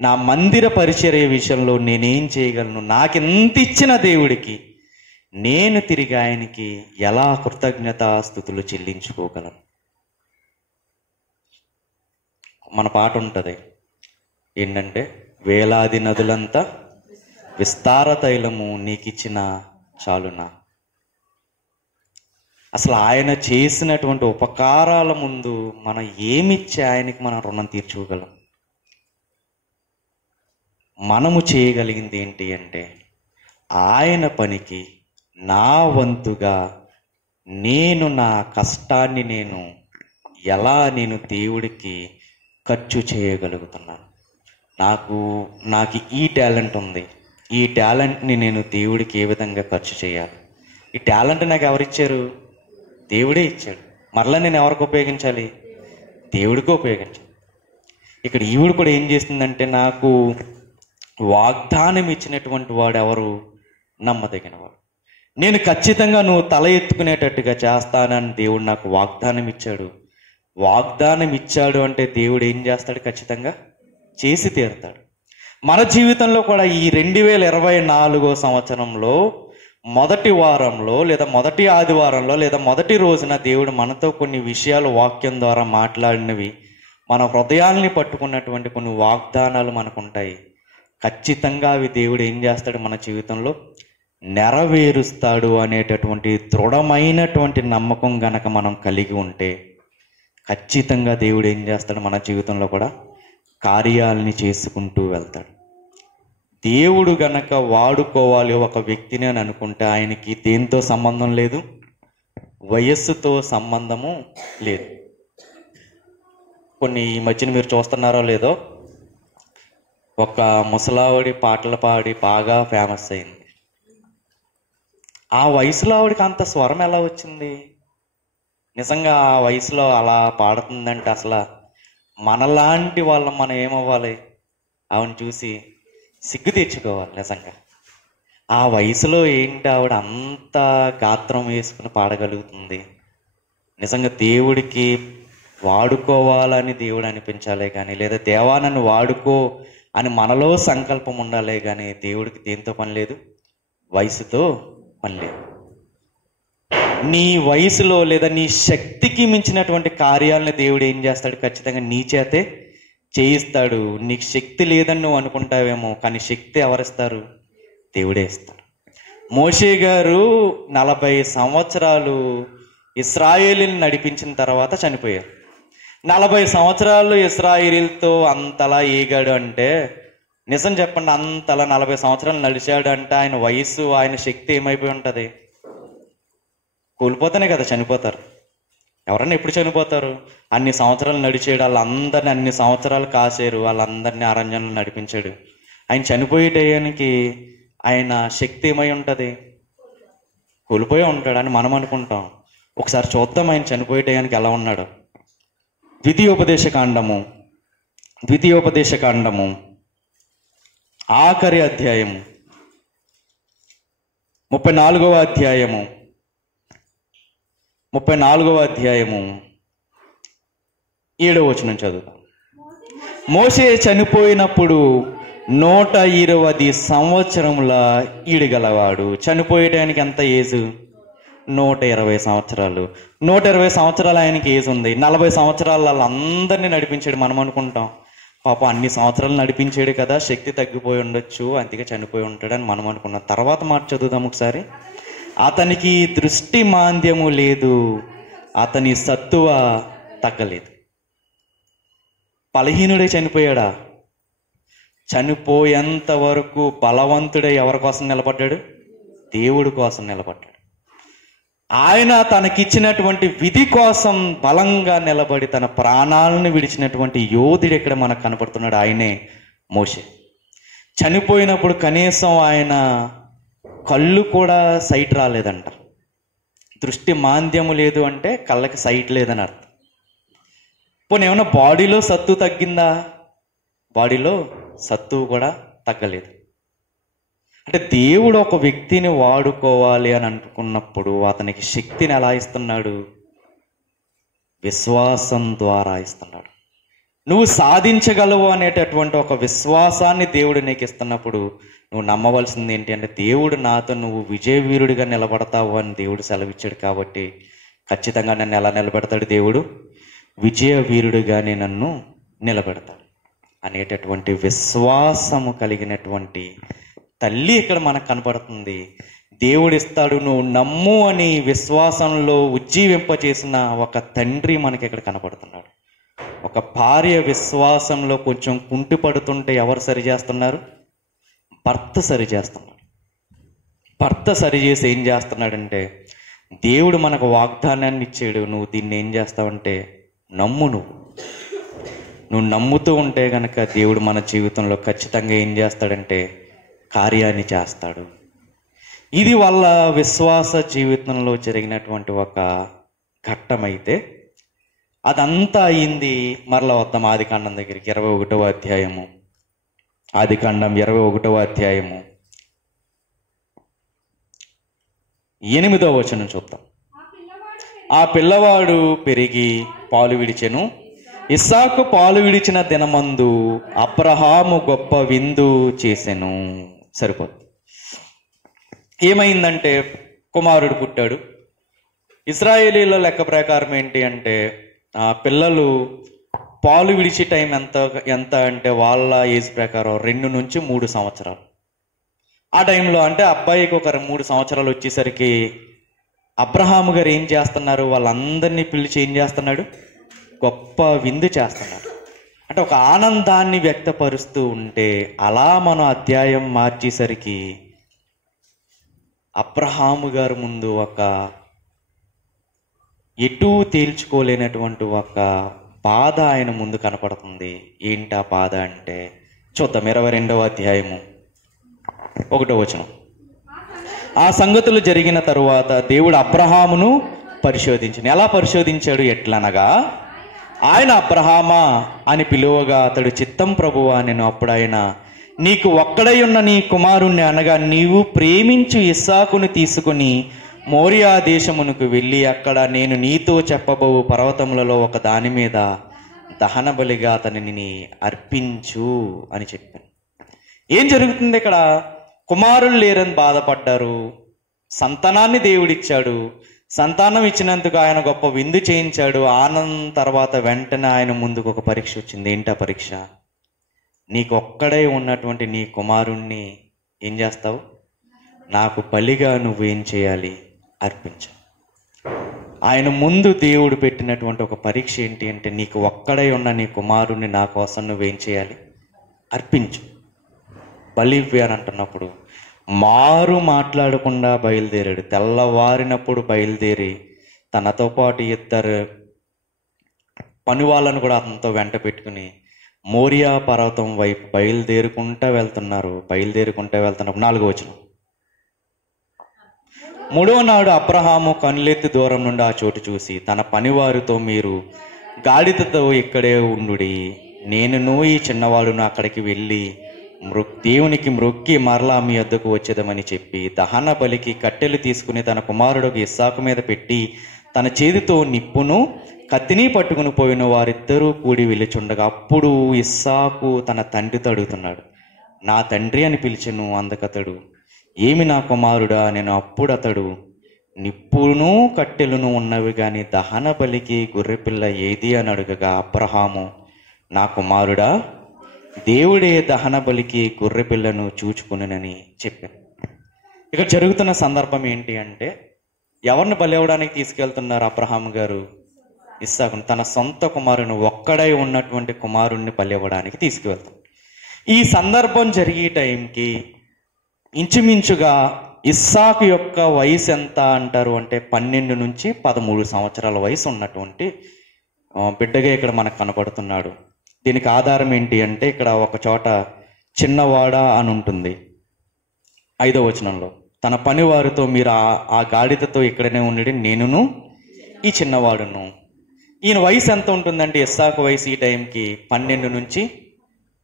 నా మందిర పరిచర్య విషయంలో నేనేం చేయగలను, నాకెంత ఇచ్చిన దేవుడికి నేను తిరిగి ఆయనకి ఎలా కృతజ్ఞతాస్తుతులు చెల్లించుకోగలను. మన పాట ఉంటుంది ఏంటంటే, వేలాది నదులంతా విస్తార తైలము నీకిచ్చిన చాలునా. అసలు ఆయన చేసినటువంటి ఉపకారాల ముందు మనం ఏమిచ్చి ఆయనకి మనం రుణం తీర్చుకోగలం? మనము చేయగలిగింది ఏంటి అంటే, ఆయన పనికి నా వంతుగా నేను నా కష్టాన్ని ఎలా దేవుడికి ఖర్చు చేయగలుగుతున్నాను. నాకు ఈ టాలెంట్ ఉంది, ఈ టాలెంట్ని నేను దేవుడికి ఏ విధంగా ఖర్చు చేయాలి? ఈ టాలెంట్ నాకు ఎవరిచ్చారు? దేవుడే ఇచ్చాడు. మరలా నేను ఎవరికి ఉపయోగించాలి? దేవుడికి ఉపయోగించాలి. ఇక్కడ ఈవిడ కూడా ఏం చేస్తుందంటే, నాకు వాగ్దానం ఇచ్చినటువంటి వాడు ఎవరు? నమ్మదగినవాడు. నేను ఖచ్చితంగా నువ్వు తల ఎత్తుకునేటట్టుగా చేస్తానని దేవుడు నాకు వాగ్దానం ఇచ్చాడు. వాగ్దానం ఇచ్చాడు అంటే దేవుడు ఏం చేస్తాడు? ఖచ్చితంగా చేసి తీరుతాడు. మన జీవితంలో కూడా ఈ 2024 సంవత్సరంలో మొదటి వారంలో లేదా మొదటి ఆదివారంలో లేదా మొదటి రోజున దేవుడు మనతో కొన్ని విషయాలు వాక్యం ద్వారా మాట్లాడినవి, మన హృదయాల్ని పట్టుకున్నటువంటి కొన్ని వాగ్దానాలు మనకుంటాయి. ఖచ్చితంగా అవి దేవుడు ఏం చేస్తాడు, మన జీవితంలో నెరవేరుస్తాడు అనేటటువంటి దృఢమైనటువంటి నమ్మకం గనక మనం కలిగి ఉంటే ఖచ్చితంగా దేవుడు ఏం చేస్తాడు, మన జీవితంలో కూడా కార్యాలని చేసుకుంటూ వెళ్తాడు. దేవుడు గనక వాడుకోవాలి ఒక వ్యక్తిని అని అనుకుంటే ఆయనకి దేంతో సంబంధం లేదు, వయస్సుతో సంబంధము లేదు. కొన్ని ఈ మధ్యన మీరు చూస్తున్నారో లేదో, ఒక ముసలావిడి పాటలు పాడి బాగా ఫేమస్ అయింది. ఆ వయసులో ఆవిడికి అంత స్వరం ఎలా వచ్చింది? నిజంగా ఆ వయసులో అలా పాడుతుందంటే అసలు మనలాంటి వాళ్ళం మనం ఏమవ్వాలి? ఆవిడని చూసి సిగ్గు తెచ్చుకోవాలి. నిజంగా ఆ వయసులో ఏంటి ఆవిడ అంత గాత్రం వేసుకుని పాడగలుగుతుంది? నిజంగా దేవుడికి వాడుకోవాలని దేవుడు అనిపించాలే కానీ, లేదా దేవా నన్ను వాడుకో అని మనలో సంకల్పం ఉండాలే కానీ దేవుడికి దేంతో పని లేదు, వయసుతో పని లేదు. నీ వయసులో లేదా నీ శక్తికి మించినటువంటి కార్యాలను దేవుడు ఏం చేస్తాడు, ఖచ్చితంగా నీ చేతే చేయిస్తాడు. నీకు శక్తి లేదని నువ్వు అనుకుంటావేమో, కానీ శక్తి ఎవరిస్తారు? దేవుడే ఇస్తాడు. మోషే గారు 40 సంవత్సరాలు ఇశ్రాయేలుని నడిపించిన తర్వాత చనిపోయారు. 40 సంవత్సరాలు ఇశ్రాయేలుతో అంతలా ఏగాడు అంటే, నిజం చెప్పండి, అంతలా 40 సంవత్సరాలు నడిచాడు అంటే ఆయన వయసు, ఆయన శక్తి ఏమైపోయి ఉంటుంది? కోల్పోతేనే కదా చనిపోతారు. ఎవరన్నా ఎప్పుడు చనిపోతారు? అన్ని సంవత్సరాలు నడిచాడు, వాళ్ళందరినీ అన్ని సంవత్సరాలు కాసారు, వాళ్ళందరినీ అరణ్యంలో నడిపించాడు. ఆయన చనిపోయే టయానికి ఆయన శక్తి ఏమై ఉంటుంది? కోల్పోయి ఉంటాడు అని మనం అనుకుంటాం. ఒకసారి చూద్దాం ఆయన చనిపోయే టయానికి ఎలా ఉన్నాడు. ద్వితీయోపదేశ కాండము ఆఖరి అధ్యాయము 34వ అధ్యాయము 7వ వచనం చదువుతాం. మోషే చనిపోయినప్పుడు 120 సంవత్సరముల ఈడగలవాడు. చనిపోయేటానికి ఎంత ఏజు? 120 సంవత్సరాలు. 120 సంవత్సరాలు ఆయనకి ఏజ్ ఉంది. 40 సంవత్సరాలు వాళ్ళందరినీ నడిపించాడు. మనం అనుకుంటాం పాపం అన్ని సంవత్సరాలు నడిపించాడు కదా, శక్తి తగ్గిపోయి ఉండొచ్చు, అందుకే చనిపోయి ఉంటాడని మనం అనుకున్నాం. తర్వాత మాట చదువుదాం ఒకసారి. అతనికి దృష్టి మాంద్యము లేదు, అతని సత్తువ తగ్గలేదు. బలహీనుడే చనిపోయాడా? చనిపోయేంత వరకు బలవంతుడే ఎవరి కోసం నిలబడ్డాడు? దేవుడి కోసం నిలబడ్డాడు. ఆయన తనకిచ్చినటువంటి విధి కోసం బలంగా నిలబడి తన ప్రాణాలను విడిచినటువంటి యోధుడు ఇక్కడ మనకు కనపడుతున్నాడు. ఆయనే మోషే. చనిపోయినప్పుడు కనీసం ఆయన కళ్ళు కూడా సైట్ రాలేదంట. దృష్టి మాంద్యము లేదు అంటే కళ్ళకి సైట్ లేదని అర్థం. పోనీ ఏమన్నా బాడీలో సత్తు తగ్గిందా? బాడీలో సత్తువు కూడా తగ్గలేదు. అంటే దేవుడు ఒక వ్యక్తిని వాడుకోవాలి అని అనుకున్నప్పుడు అతనికి శక్తిని ఎలా ఇస్తున్నాడు? విశ్వాసం ద్వారా ఇస్తున్నాడు. నువ్వు సాధించగలవు అనేటటువంటి ఒక విశ్వాసాన్ని దేవుడు నీకు ఇస్తున్నప్పుడు నువ్వు నమ్మవలసింది ఏంటి అంటే, దేవుడు నాతో నువ్వు విజయవీరుడిగా నిలబడతావు అని దేవుడు సెలవిచ్చాడు. కాబట్టి ఖచ్చితంగా నన్ను ఎలా నిలబెడతాడు? దేవుడు విజయవీరుడిగానే నన్ను నిలబెడతాడు అనేటటువంటి విశ్వాసము కలిగినటువంటి తల్లి ఇక్కడ మనకు కనపడుతుంది. దేవుడు ఇస్తాడు, నువ్వు నమ్ము అని విశ్వాసంలో ఉజ్జీవింపచేసిన ఒక తండ్రి మనకి ఇక్కడ కనపడుతున్నాడు. ఒక భార్య విశ్వాసంలో కొంచెం కుంటిపడుతుంటే ఎవరు సరి చేస్తున్నారు? భర్త సరి చేస్తున్నాడు. భర్త సరిచేసి ఏం చేస్తున్నాడంటే, దేవుడు మనకు వాగ్దానాన్ని ఇచ్చాడు, నువ్వు దీన్ని ఏం చేస్తావంటే నమ్ము. నువ్వు నమ్ముతూ ఉంటే గనక దేవుడు మన జీవితంలో ఖచ్చితంగా ఏం చేస్తాడంటే కార్యాన్ని చేస్తాడు. ఇది వాళ్ళ విశ్వాస జీవితంలో జరిగినటువంటి ఒక ఘట్టమైతే, అదంతా అయింది. మరలా వద్దాం ఆదికాండం దగ్గరికి. 21వ అధ్యాయము, ఆదికాండం 21వ అధ్యాయము 8వ వచనం చూద్దాం. ఆ పిల్లవాడు పెరిగి పాలు విడిచెను. ఇస్సాకు పాలు విడిచిన దినమందు అబ్రహాము గొప్ప విందు చేసెను. సరిపోతుంది. ఏమైందంటే కుమారుడు పుట్టాడు. ఇశ్రాయేలీల లెక్క ప్రకారం ఏంటి అంటే పిల్లలు పాలు విడిచే టైం ఎంత అంటే వాళ్ళ ఏజ్ ప్రకారం 2 నుంచి 3 సంవత్సరాలు. ఆ టైంలో అంటే అబ్బాయికి ఒక 3 సంవత్సరాలు వచ్చేసరికి అబ్రహాము గారు ఏం చేస్తున్నారు, వాళ్ళందరినీ పిలిచి ఏం చేస్తున్నాడు, గొప్ప విందు చేస్తున్నాడు. అంటే ఒక ఆనందాన్ని వ్యక్తపరుస్తూ ఉంటే అలా మనం అధ్యాయం మార్చేసరికి అబ్రహాము గారి ముందు ఒక ఎటూ తేల్చుకోలేనటువంటి ఒక బాధ ఆయన ముందు కనపడుతుంది. ఏంటి ఆ బాధ అంటే చూద్దాం. 22వ అధ్యాయము 1వ వచనం. ఆ సంగతులు జరిగిన తరువాత దేవుడు అబ్రహామును పరిశోధించను. ఎలా పరిశోధించాడు? ఎట్లనగా ఆయన అబ్రహామా అని పిలువగా అతడు చిత్తం ప్రభువా నేను. అప్పుడు ఆయన నీకు ఒక్కడై ఉన్న నీ కుమారుణ్ణి అనగా నీవు ప్రేమించు ఇస్సాకును తీసుకుని మోరియా దేశమునకు వెళ్ళి అక్కడ నేను నీతో చెప్పబోవు పర్వతములలో ఒక దాని మీద దహన బలిగా అతనిని అర్పించు అని చెప్పాను. ఏం జరుగుతుంది ఇక్కడ? కుమారులు లేరని బాధపడ్డారు. సంతానాన్ని దేవుడిచ్చాడు. సంతానం ఇచ్చినందుకు ఆయన గొప్ప విందు చేయించాడు. ఆనందం తర్వాత వెంటనే ఆయన ముందుకు ఒక పరీక్ష వచ్చింది. ఏంటా పరీక్ష? నీకు ఒక్కడే ఉన్నటువంటి నీ కుమారుణ్ణి ఏం చేస్తావు? నాకు బలిగా నువ్వేం చేయాలి? అర్పించు. ఆయన ముందు దేవుడు పెట్టినటువంటి ఒక పరీక్ష ఏంటి అంటే నీకు ఒక్కడే ఉన్న నీ కుమారుణ్ణి నా కోసం నువ్వేం చేయాలి? అర్పించు, బలి ఇవ్వి అని అంటున్నప్పుడు మారు మాట్లాడకుండా బయలుదేరాడు. తెల్లవారినప్పుడు బయలుదేరి తనతో పాటు 2 పని వాళ్ళను కూడా అతనితో వెంట పెట్టుకుని మోరియా పర్వతం వైపు బయలుదేరుకుంటూ వెళ్తున్నారు. వెళ్తున్నప్పుడు 4వ వచనం. 3వ నాడు అబ్రహాము కనులెత్తి దూరం నుండి ఆ చోటు చూసి తన పనివారితో మీరు గాడిదతో ఇక్కడే ఉండుడి, నేనును ఈ చిన్నవాడును అక్కడికి వెళ్ళి దేవునికి మ్రొక్కి మరలా మీ వద్దకు వచ్చేదమని చెప్పి దహన బలికి కట్టెలు తీసుకుని తన కుమారుడికి ఇస్సాకు మీద పెట్టి తన చేతితో నిప్పును కత్తిని పట్టుకుని పోయిన వారిద్దరూ కూడి వెళ్ళుచుండగా అప్పుడు ఇస్సాకు తన తండ్రితో అడుగుతున్నాడు, నా తండ్రి అని పిలిచెను. అందుకతడు, ఏమి నా కుమారుడా నేను. అప్పుడు అతడు, నిప్పును కట్టెలను ఉన్నవి గాని దహన బలికి గొర్రెపిల్ల ఏది అని అడుగగా అబ్రహాము, నా కుమారుడా, దేవుడే దహన బలికి గొర్రెపిల్లను చూచుకునని చెప్పాను. ఇక్కడ జరుగుతున్న సందర్భం ఏంటి అంటే ఎవరిని బలి అవ్వడానికి తీసుకెళ్తున్నారు అబ్రహాము గారు? ఇస్సాకును, తన సొంత కుమారుని, ఒక్కడై ఉన్నటువంటి కుమారుణ్ణి బలి అవ్వడానికి తీసుకువెళ్తాం. ఈ సందర్భం జరిగే టైంకి ఇంచుమించుగా ఇస్సాకు యొక్క వయసు ఎంత అంటారు అంటే 12 నుంచి 13 సంవత్సరాల వయసు ఉన్నటువంటి బిడ్డగా ఇక్కడ మనకు కనపడుతున్నాడు. దీనికి ఆధారం ఏంటి అంటే ఇక్కడ ఒక చోట చిన్నవాడ అని ఉంటుంది. 5వ వచనంలో తన పనివారితో మీరు ఆ గాడిదతో ఇక్కడనే ఉండి నేనును ఈ చిన్నవాడును. ఈయన వయసు ఎంత ఉంటుందంటే ఇస్సాకు వయసు ఈ టైంకి 12 నుంచి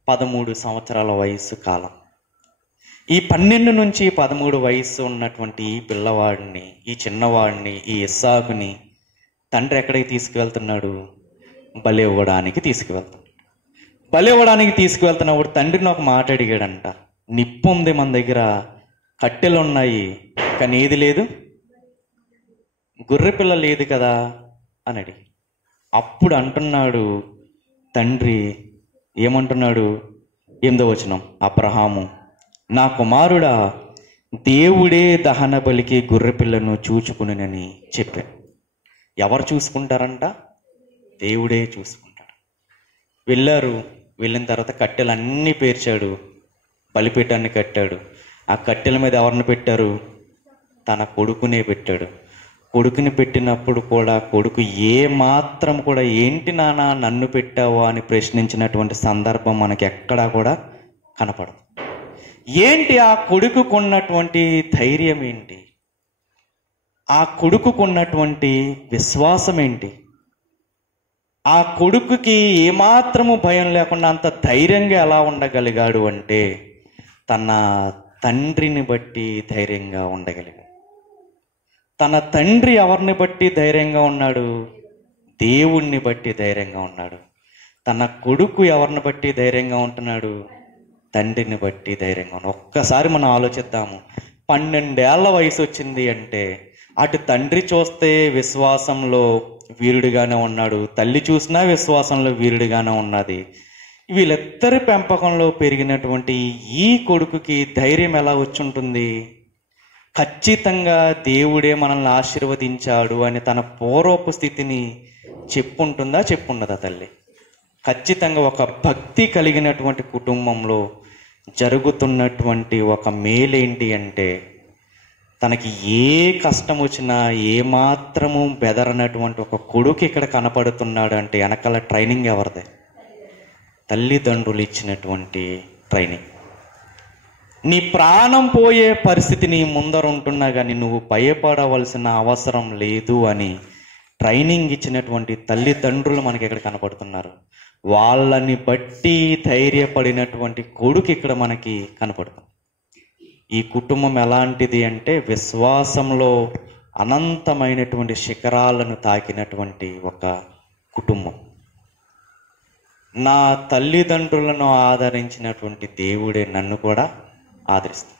13 సంవత్సరాల వయసు కాలం. ఈ 12 నుంచి 13 వయసు ఉన్నటువంటి ఈ పిల్లవాడిని, ఈ చిన్నవాడిని, ఈ ఇస్సాకుని తండ్రి ఎక్కడికి తీసుకువెళ్తున్నాడు? బలి ఇవ్వడానికి తీసుకువెళ్తాడు. బలి ఇవ్వడానికి తీసుకువెళ్తున్నప్పుడు తండ్రిని ఒక మాట అడిగాడంట, నిప్పు ఉంది మన దగ్గర, కట్టెలు ఉన్నాయి, కానీ ఏది లేదు, గొర్రెపిల్ల లేదు కదా అని అడిగి. అప్పుడు అంటున్నాడు తండ్రి, ఏమంటున్నాడు? 8వ వచనం, అబ్రహాము, నా కుమారుడా, దేవుడే దహన బలికి గొర్రెపిల్లను చూచుకునని చెప్పాను. ఎవరు చూసుకుంటారంట? దేవుడే చూసుకుంటాడు. వెళ్ళిన తర్వాత కట్టెలన్నీ పేర్చాడు, బలిపీఠాన్ని కట్టాడు. ఆ కట్టెల మీద ఎవరిని పెట్టారు? తన కొడుకునే పెట్టాడు. కొడుకుని పెట్టినప్పుడు కూడా కొడుకు ఏ మాత్రం కూడా ఏంటి నాన్న నన్ను పెట్టావా అని ప్రశ్నించినటువంటి సందర్భం మనకి ఎక్కడా కూడా కనపడదు. ఏంటి ఆ కొడుకుకున్నటువంటి ధైర్యం ఏంటి? ఆ కొడుకుకున్నటువంటి విశ్వాసం ఏంటి? ఆ కొడుకుకి ఏమాత్రము భయం లేకుండా అంత ధైర్యంగా ఎలా ఉండగలిగాడు అంటే తన తండ్రిని బట్టి ధైర్యంగా ఉండగలిగాడు. తన తండ్రి ఎవరిని బట్టి ధైర్యంగా ఉన్నాడు? దేవుణ్ణి బట్టి ధైర్యంగా ఉన్నాడు. తన కొడుకు ఎవరిని బట్టి ధైర్యంగా ఉంటున్నాడు? తండ్రిని బట్టి ధైర్యంగా ఉన్నాడు. ఒక్కసారి మనం ఆలోచిద్దాము. 12 ఏళ్ల వయసు వచ్చింది అంటే అటు తండ్రి చూస్తే విశ్వాసంలో వీరుడిగానే ఉన్నాడు, తల్లి చూసినా విశ్వాసంలో వీరుడిగానే ఉన్నది. వీళ్ళిద్దరి పెంపకంలో పెరిగినటువంటి ఈ కొడుకుకి ధైర్యం ఎలా వచ్చుంటుంది? ఖచ్చితంగా దేవుడే మనల్ని ఆశీర్వదించాడు అని తన పూర్వపు స్థితిని చెప్పుంటుందా, చెప్పుండదా తల్లి? ఖచ్చితంగా ఒక భక్తి కలిగినటువంటి కుటుంబంలో జరుగుతున్నటువంటి ఒక మేలేంటి అంటే, తనకి ఏ కష్టం వచ్చినా ఏమాత్రము బెదరనటువంటి ఒక కొడుకు ఇక్కడ కనపడుతున్నాడు అంటే వెనకాల ట్రైనింగ్ ఎవరిదే? తల్లిదండ్రులు ఇచ్చినటువంటి ట్రైనింగ్. నీ ప్రాణం పోయే పరిస్థితి నీ ముందర ఉంటున్నా కానీ నువ్వు భయపడవలసిన అవసరం లేదు అని ట్రైనింగ్ ఇచ్చినటువంటి తల్లిదండ్రులు మనకి ఇక్కడ కనపడుతున్నారు. వాళ్ళని బట్టి ధైర్యపడినటువంటి కొడుకు ఇక్కడ మనకి కనపడుతుంది. ఈ కుటుంబం ఎలాంటిది అంటే విశ్వాసంలో అనంతమైనటువంటి శిఖరాలను తాకినటువంటి ఒక కుటుంబం. నా తల్లిదండ్రులను ఆదరించినటువంటి దేవుడే నన్ను కూడా ఆదరిస్తాడు.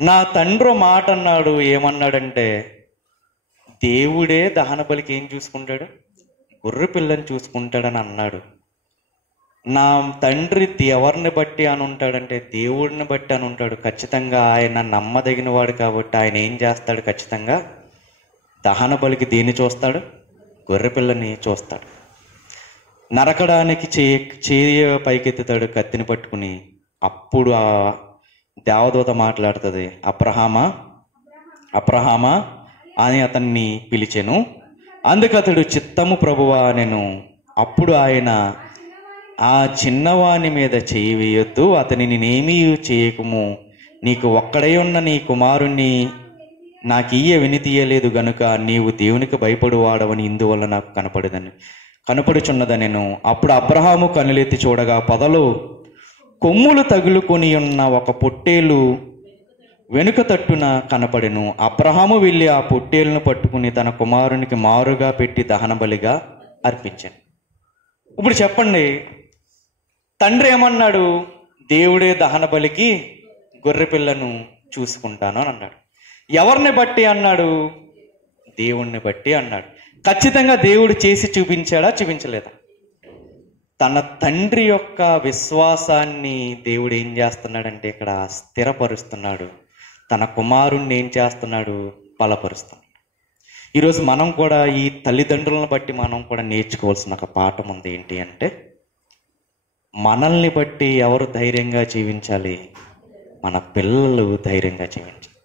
నా తండ్రి మాట అన్నాడు, ఏమన్నాడంటే, దేవుడే దహన బలికి ఏం చూసుకుంటాడు? గొర్రె పిల్లని చూసుకుంటాడని అన్నాడు. నా తండ్రి ఎవరిని బట్టి అని ఉంటాడంటే దేవుడిని బట్టి అని ఉంటాడు. ఖచ్చితంగా ఆయన నమ్మదగిన వాడు కాబట్టి ఆయన ఏం చేస్తాడు? ఖచ్చితంగా దహన బలికి దేన్ని చూస్తాడు? గొర్రె పిల్లని చూస్తాడు. నరకడానికి చేయ పైకెత్తుతాడు కత్తిని పట్టుకుని. అప్పుడు ఆ దేవదూత మాట్లాడుతుంది, అబ్రహామా అబ్రహామా అని అతన్ని పిలిచెను. అందుకు అతడు చిత్తము ప్రభువా నేను. అప్పుడు ఆయన, ఆ చిన్నవాని మీద చేయి వేయొద్దు, అతని నేనేమీ చేయకుము, నీకు ఒక్కడై ఉన్న నీ కుమారుణ్ణి నాకియ్య వినితీయలేదు గనుక నీవు దేవునికి భయపడువాడవని ఇందువల్ల నాకు కనపడుచున్నదనెను. అప్పుడు అబ్రహాము కనులెత్తి చూడగా పొదలో కొమ్ములు తగులుకొని ఉన్న ఒక పొట్టేలు వెనుక తట్టున కనపడెను. అబ్రహాము వెళ్ళి ఆ పొట్టేలును పట్టుకుని తన కుమారునికి మారుగా పెట్టి దహన బలిగా అర్పించాను. ఇప్పుడు చెప్పండి, తండ్రి ఏమన్నాడు? దేవుడే దహన బలికి గొర్రె పిల్లను చూసుకుంటాను అని అన్నాడు. ఎవరిని బట్టి అన్నాడు? దేవుణ్ణి బట్టి అన్నాడు. ఖచ్చితంగా దేవుడు చేసి చూపించాడా, చూపించలేదా? తన తండ్రి యొక్క విశ్వాసాన్ని దేవుడు ఏం చేస్తున్నాడంటే ఇక్కడ స్థిరపరుస్తున్నాడు. తన కుమారుణ్ణి ఏం చేస్తున్నాడు? బలపరుస్తున్నాడు. ఈరోజు మనం కూడా ఈ తల్లిదండ్రులను బట్టి మనం కూడా నేర్చుకోవాల్సిన ఒక పాఠం ఉంది. ఏంటి అంటే, మనల్ని బట్టి ఎవరు ధైర్యంగా జీవించాలి? మన పిల్లలు ధైర్యంగా జీవించాలి.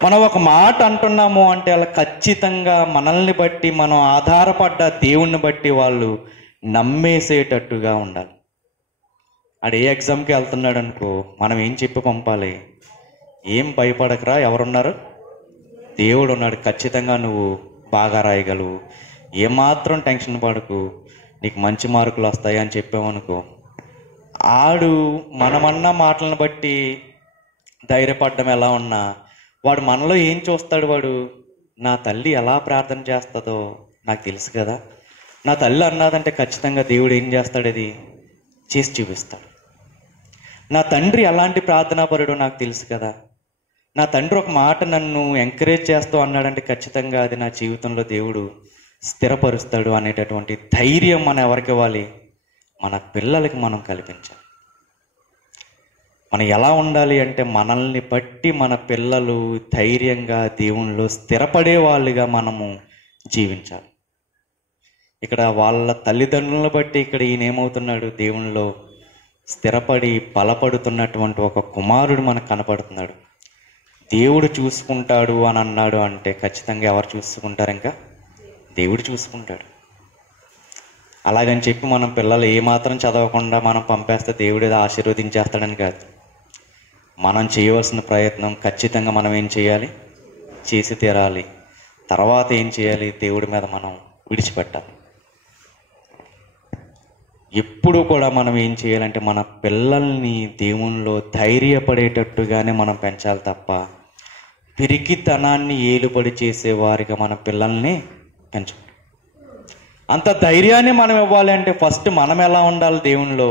మనం ఒక మాట అంటున్నాము అంటే అలా ఖచ్చితంగా మనల్ని బట్టి, మనం ఆధారపడ్డ దేవుణ్ణి బట్టి వాళ్ళు నమ్మేసేటట్టుగా ఉండాలి. ఆడు ఏ ఎగ్జామ్కి వెళ్తున్నాడు అనుకో, మనం ఏం చెప్పి పంపాలి? ఏం భయపడకరా, ఎవరున్నారు? దేవుడు ఉన్నాడు, ఖచ్చితంగా నువ్వు బాగా రాయగలవు, ఏమాత్రం టెన్షన్ పడకు, నీకు మంచి మార్కులు వస్తాయి అని చెప్పామనుకో, ఆడు మనమన్న మాటలను బట్టి ధైర్యపడడం ఎలా ఉన్నా వాడు మనలో ఏం చూస్తాడు? వాడు, నా తల్లి ఎలా ప్రార్థన చేస్తుందో నాకు తెలుసు కదా, నా తల్లి అన్నదంటే ఖచ్చితంగా దేవుడు ఏం చేస్తాడు? అది చేసి చూపిస్తాడు. నా తండ్రి ఎలాంటి ప్రార్థనాపరుడో నాకు తెలుసు కదా, నా తండ్రి ఒక మాట నన్ను ఎంకరేజ్ చేస్తూ అన్నాడంటే ఖచ్చితంగా అది నా జీవితంలో దేవుడు స్థిరపరుస్తాడు అనేటటువంటి ధైర్యం మనం ఎవరికి ఇవ్వాలి? మన పిల్లలకి మనం కల్పించాలి. మనం ఎలా ఉండాలి అంటే, మనల్ని బట్టి మన పిల్లలు ధైర్యంగా దేవునిలో స్థిరపడే వాళ్ళుగా మనము జీవించాలి. ఇక్కడ వాళ్ళ తల్లిదండ్రులను బట్టి ఇక్కడ ఈయన ఏమవుతున్నాడు? దేవునిలో స్థిరపడి బలపడుతున్నటువంటి ఒక కుమారుడు మనకు కనపడుతున్నాడు. దేవుడు చూసుకుంటాడు అని అన్నాడు అంటే ఖచ్చితంగా ఎవరు చూసుకుంటారు? ఇంకా దేవుడు చూసుకుంటాడు. అలాగని చెప్పి మనం పిల్లలు ఏమాత్రం చదవకుండా మనం పంపేస్తే దేవుడు ఆశీర్వదించేస్తాడని కాదు. మనం చేయవలసిన ప్రయత్నం ఖచ్చితంగా మనం ఏం చేయాలి? చేసి తీరాలి. తర్వాత ఏం చేయాలి? దేవుడి మీద మనం విడిచిపెట్టాలి. ఎప్పుడు కూడా మనం ఏం చేయాలంటే, మన పిల్లల్ని దేవునిలో ధైర్యపడేటట్టుగానే మనం పెంచాలి తప్ప పిరికితనాన్ని ఏలుబడి చేసేవారిగా మన పిల్లల్ని పెంచాలి. అంత ధైర్యాన్ని మనం ఇవ్వాలి అంటే ఫస్ట్ మనం ఎలా ఉండాలి? దేవునిలో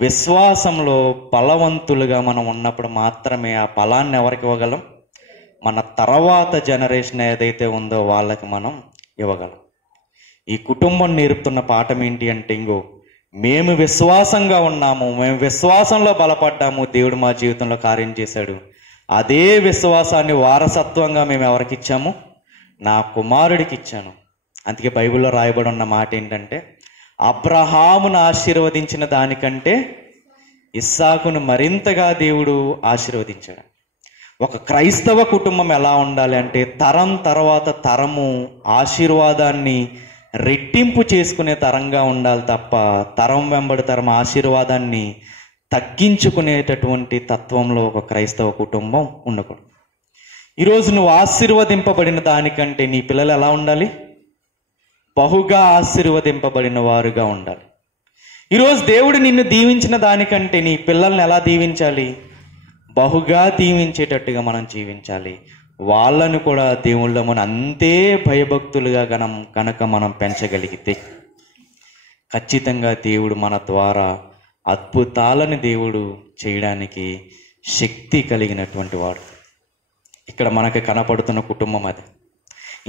విశ్వాసంలో బలవంతులుగా మనం ఉన్నప్పుడు మాత్రమే ఆ బలాన్ని ఎవరికి ఇవ్వగలం? మన తర్వాత జనరేషన్ ఏదైతే ఉందో వాళ్ళకి మనం ఇవ్వగలం. ఈ కుటుంబం నేర్పుతున్న పాఠం ఏంటి అంటే, ఇంగో మేము విశ్వాసంగా ఉన్నాము, మేము విశ్వాసంలో బలపడ్డాము, దేవుడు మా జీవితంలో కార్యం చేశాడు. అదే విశ్వాసాన్ని వారసత్వంగా మేము ఎవరికి ఇచ్చాము? నా కుమారుడికి ఇచ్చాను. అందుకే బైబిల్లో రాయబడి ఉన్న మాట ఏంటంటే, అబ్రహామును ఆశీర్వదించిన దానికంటే ఇస్సాకును మరింతగా దేవుడు ఆశీర్వదించాడు. ఒక క్రైస్తవ కుటుంబం ఎలా ఉండాలి అంటే, తరం తర్వాత తరము ఆశీర్వాదాన్ని రెట్టింపు చేసుకునే తరంగా ఉండాలి తప్ప తరం వెంబడి తరం ఆశీర్వాదాన్ని తగ్గించుకునేటటువంటి తత్వంలో ఒక క్రైస్తవ కుటుంబం ఉండకూడదు. ఈరోజు నువ్వు ఆశీర్వదింపబడిన దానికంటే నీ పిల్లలు ఎలా ఉండాలి? బహుగా ఆశీర్వదింపబడిన వారుగా ఉండాలి. ఈరోజు దేవుడు నిన్ను దీవించిన దానికంటే నీ పిల్లల్ని ఎలా దీవించాలి? బహుగా దీవించేటట్టుగా మనం జీవించాలి. వాళ్ళను కూడా దేవుళ్ళ మనం అంతే భయభక్తులుగా గనక మనం పెంచగలిగితే ఖచ్చితంగా దేవుడు మన ద్వారా అద్భుతాలను దేవుడు చేయడానికి శక్తి కలిగినటువంటి వాడు. ఇక్కడ మనకు కనపడుతున్న కుటుంబం అది.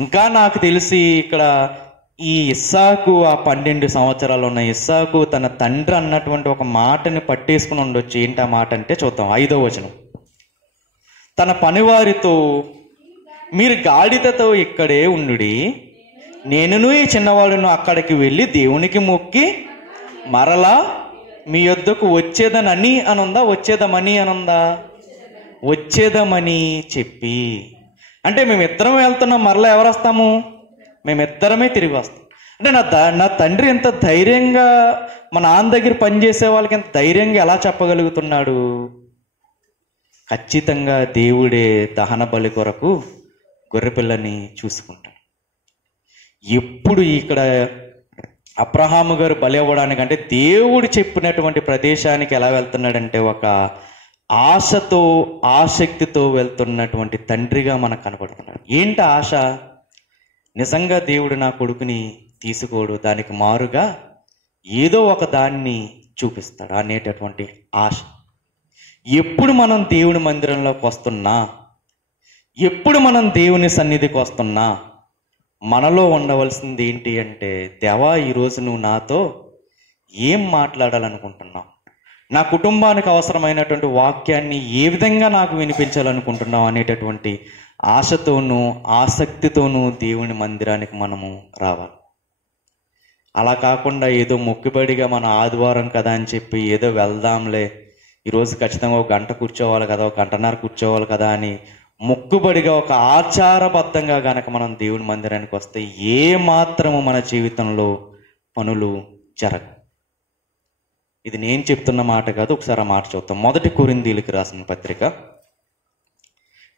ఇంకా నాకు తెలిసి ఇక్కడ ఈ ఇస్సాకు, ఆ 12 సంవత్సరాలు ఉన్న ఇస్సాకు తన తండ్రి అన్నటువంటి ఒక మాటని పట్టేసుకుని ఉండొచ్చు. ఏంటి ఆ మాట అంటే చూద్దాం. 5వ వచనం. తన పనివారితో, మీరు గాడిదతో ఇక్కడే ఉండుడి, నేనును ఈ చిన్నవాడును అక్కడికి వెళ్ళి దేవునికి మొక్కి మరలా మీ యొద్దకు వచ్చేదనని అనుందా? వచ్చేదమని అనుందా? వచ్చేదమని చెప్పి. అంటే మేమిద్దరం వెళ్తున్నాం, మరలా ఎవరు వస్తాము? మేమిద్దరమే తిరిగి వస్తాం. అంటే నా తండ్రి ఎంత ధైర్యంగా మా నాన్న దగ్గర పనిచేసే వాళ్ళకి ఎంత ధైర్యంగా ఎలా చెప్పగలుగుతున్నాడు? ఖచ్చితంగా దేవుడే దహన బలి కొరకు గొర్రెపిల్లని చూసుకుంటాడు. ఎప్పుడు ఇక్కడ అబ్రహాము గారు బలి అవ్వడానికంటే దేవుడు చెప్పినటువంటి ప్రదేశానికి ఎలా వెళ్తున్నాడంటే, ఒక ఆశతో ఆసక్తితో వెళ్తున్నటువంటి తండ్రిగా మనకు కనపడుతున్నాడు. ఏంటి ఆశ? నిజంగా దేవుడు నా కొడుకుని తీసుకోడు, దానికి మారుగా ఏదో ఒక దాన్ని చూపిస్తాడు అనేటటువంటి ఆశ. ఎప్పుడు మనం దేవుని మందిరంలోకి వస్తున్నా, ఎప్పుడు మనం దేవుని సన్నిధికి వస్తున్నా, మనలో ఉండవలసింది ఏంటి అంటే, దేవా ఈరోజు నువ్వు నాతో ఏం మాట్లాడాలనుకుంటున్నావు? నా కుటుంబానికి అవసరమైనటువంటి వాక్యాన్ని ఏ విధంగా నాకు వినిపించాలనుకుంటున్నావు అనేటటువంటి ఆశతోనూ ఆసక్తితోనూ దేవుని మందిరానికి మనము రావాలి. అలా కాకుండా ఏదో మొక్కుబడిగా మన ఆదివారం కదా అని చెప్పి ఏదో వెళ్దాంలే, ఈరోజు ఖచ్చితంగా 1 గంట కూర్చోవాలి కదా, 1 గంటన్నర కూర్చోవాలి కదా అని మొక్కుబడిగా ఒక ఆచారబద్ధంగా గనక మనం దేవుని మందిరానికి వస్తే ఏ మాత్రము మన జీవితంలో పనులు జరగవు. ఇది నేను చెప్తున్న మాట కాదు, ఒకసారి ఆ మాట చూద్దాం. 1 కొరింథీయులకు రాసిన పత్రిక,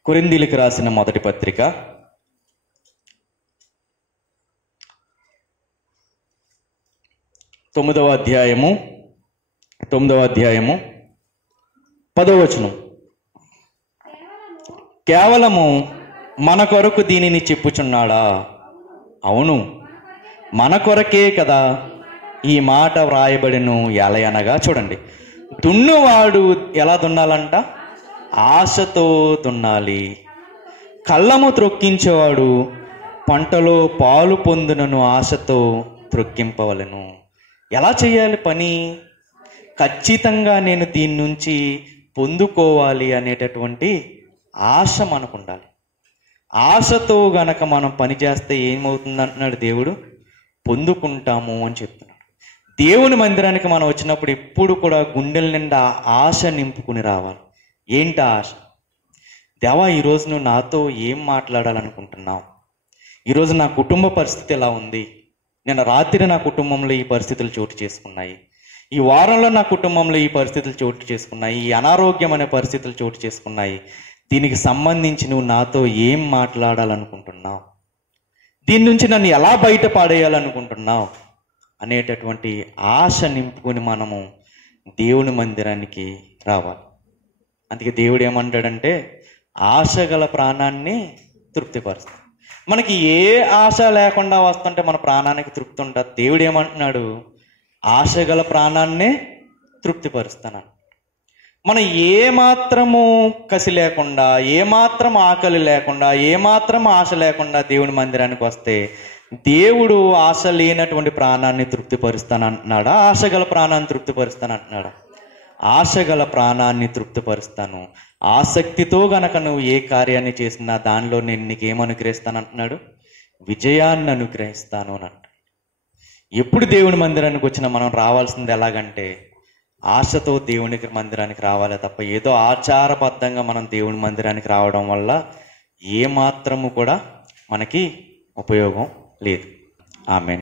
కొరింథీయులకు రాసిన 1 పత్రిక 9వ అధ్యాయము 10వ వచనం. కేవలము మన కొరకు దీనిని చెప్పుచున్నాడా? అవును, మన కొరకే కదా ఈ మాట వ్రాయబడిను. ఎలయనగా చూడండి, దున్నువాడు ఎలా దున్నాలంట? ఆశతో దున్నాలి. కళ్ళము త్రొక్కించేవాడు పంటలో పాలు పొందునను ఆశతో త్రొక్కింపవలను. ఎలా చేయాలి పని? ఖచ్చితంగా నేను దీని నుంచి పొందుకోవాలి అనేటటువంటి ఆశ మనకు ఉండాలి. ఆశతో గనక మనం పని చేస్తే ఏమవుతుంది అంటున్నాడు దేవుడు? పొందుకుంటాము అని చెప్తున్నాడు. దేవుని మందిరానికి మనం వచ్చినప్పుడు ఎప్పుడు కూడా గుండెల నిండా ఆశ నింపుకుని రావాలి. ఏంటి ఆశ? దేవా ఈరోజు నువ్వు నాతో ఏం మాట్లాడాలనుకుంటున్నావు? ఈరోజు నా కుటుంబ పరిస్థితి ఎలా ఉంది? నిన్న రాత్రి నా కుటుంబంలో ఈ పరిస్థితులు చోటు చేసుకున్నాయి, ఈ వారంలో నా కుటుంబంలో ఈ పరిస్థితులు చోటు చేసుకున్నాయి, ఈ అనారోగ్యం అనే పరిస్థితులు చోటు చేసుకున్నాయి. దీనికి సంబంధించి నువ్వు నాతో ఏం మాట్లాడాలనుకుంటున్నావు? దీని నుంచి నన్ను ఎలా బయట పాడేయాలనుకుంటున్నావు అనేటటువంటి ఆశ నింపుకొని మనము దేవుని మందిరానికి రావాలి. అందుకే దేవుడు ఏమంటాడంటే, ఆశ గల ప్రాణాన్ని తృప్తిపరుస్తాడు. మనకి ఏ ఆశ లేకుండా వస్తుంటే మన ప్రాణానికి తృప్తి ఉంటుంది. దేవుడు ఏమంటున్నాడు? ఆశ గల ప్రాణాన్నే తృప్తిపరుస్తాను. మనం ఏమాత్రము కసి లేకుండా, ఏమాత్రం ఆకలి లేకుండా, ఏమాత్రం ఆశ లేకుండా దేవుని మందిరానికి వస్తే దేవుడు ఆశ లేనటువంటి ప్రాణాన్ని తృప్తిపరుస్తానంటున్నాడా, ఆశగల ప్రాణాన్ని తృప్తిపరుస్తానంటున్నాడా? ఆశగల ప్రాణాన్ని తృప్తిపరుస్తాను. ఆసక్తితో గనక నువ్వు ఏ కార్యాన్ని చేసినా దానిలో నేను నీకేం అనుగ్రహిస్తానంటున్నాడు? విజయాన్ని అనుగ్రహిస్తాను అని అంటాడు. ఎప్పుడు దేవుని మందిరానికి వచ్చినా మనం రావాల్సింది ఎలాగంటే ఆశతో దేవునికి మందిరానికి రావాలి తప్ప ఏదో ఆచారబద్ధంగా మనం దేవుని మందిరానికి రావడం వల్ల ఏమాత్రము కూడా మనకి ఉపయోగం లేదు. ఆమేన్.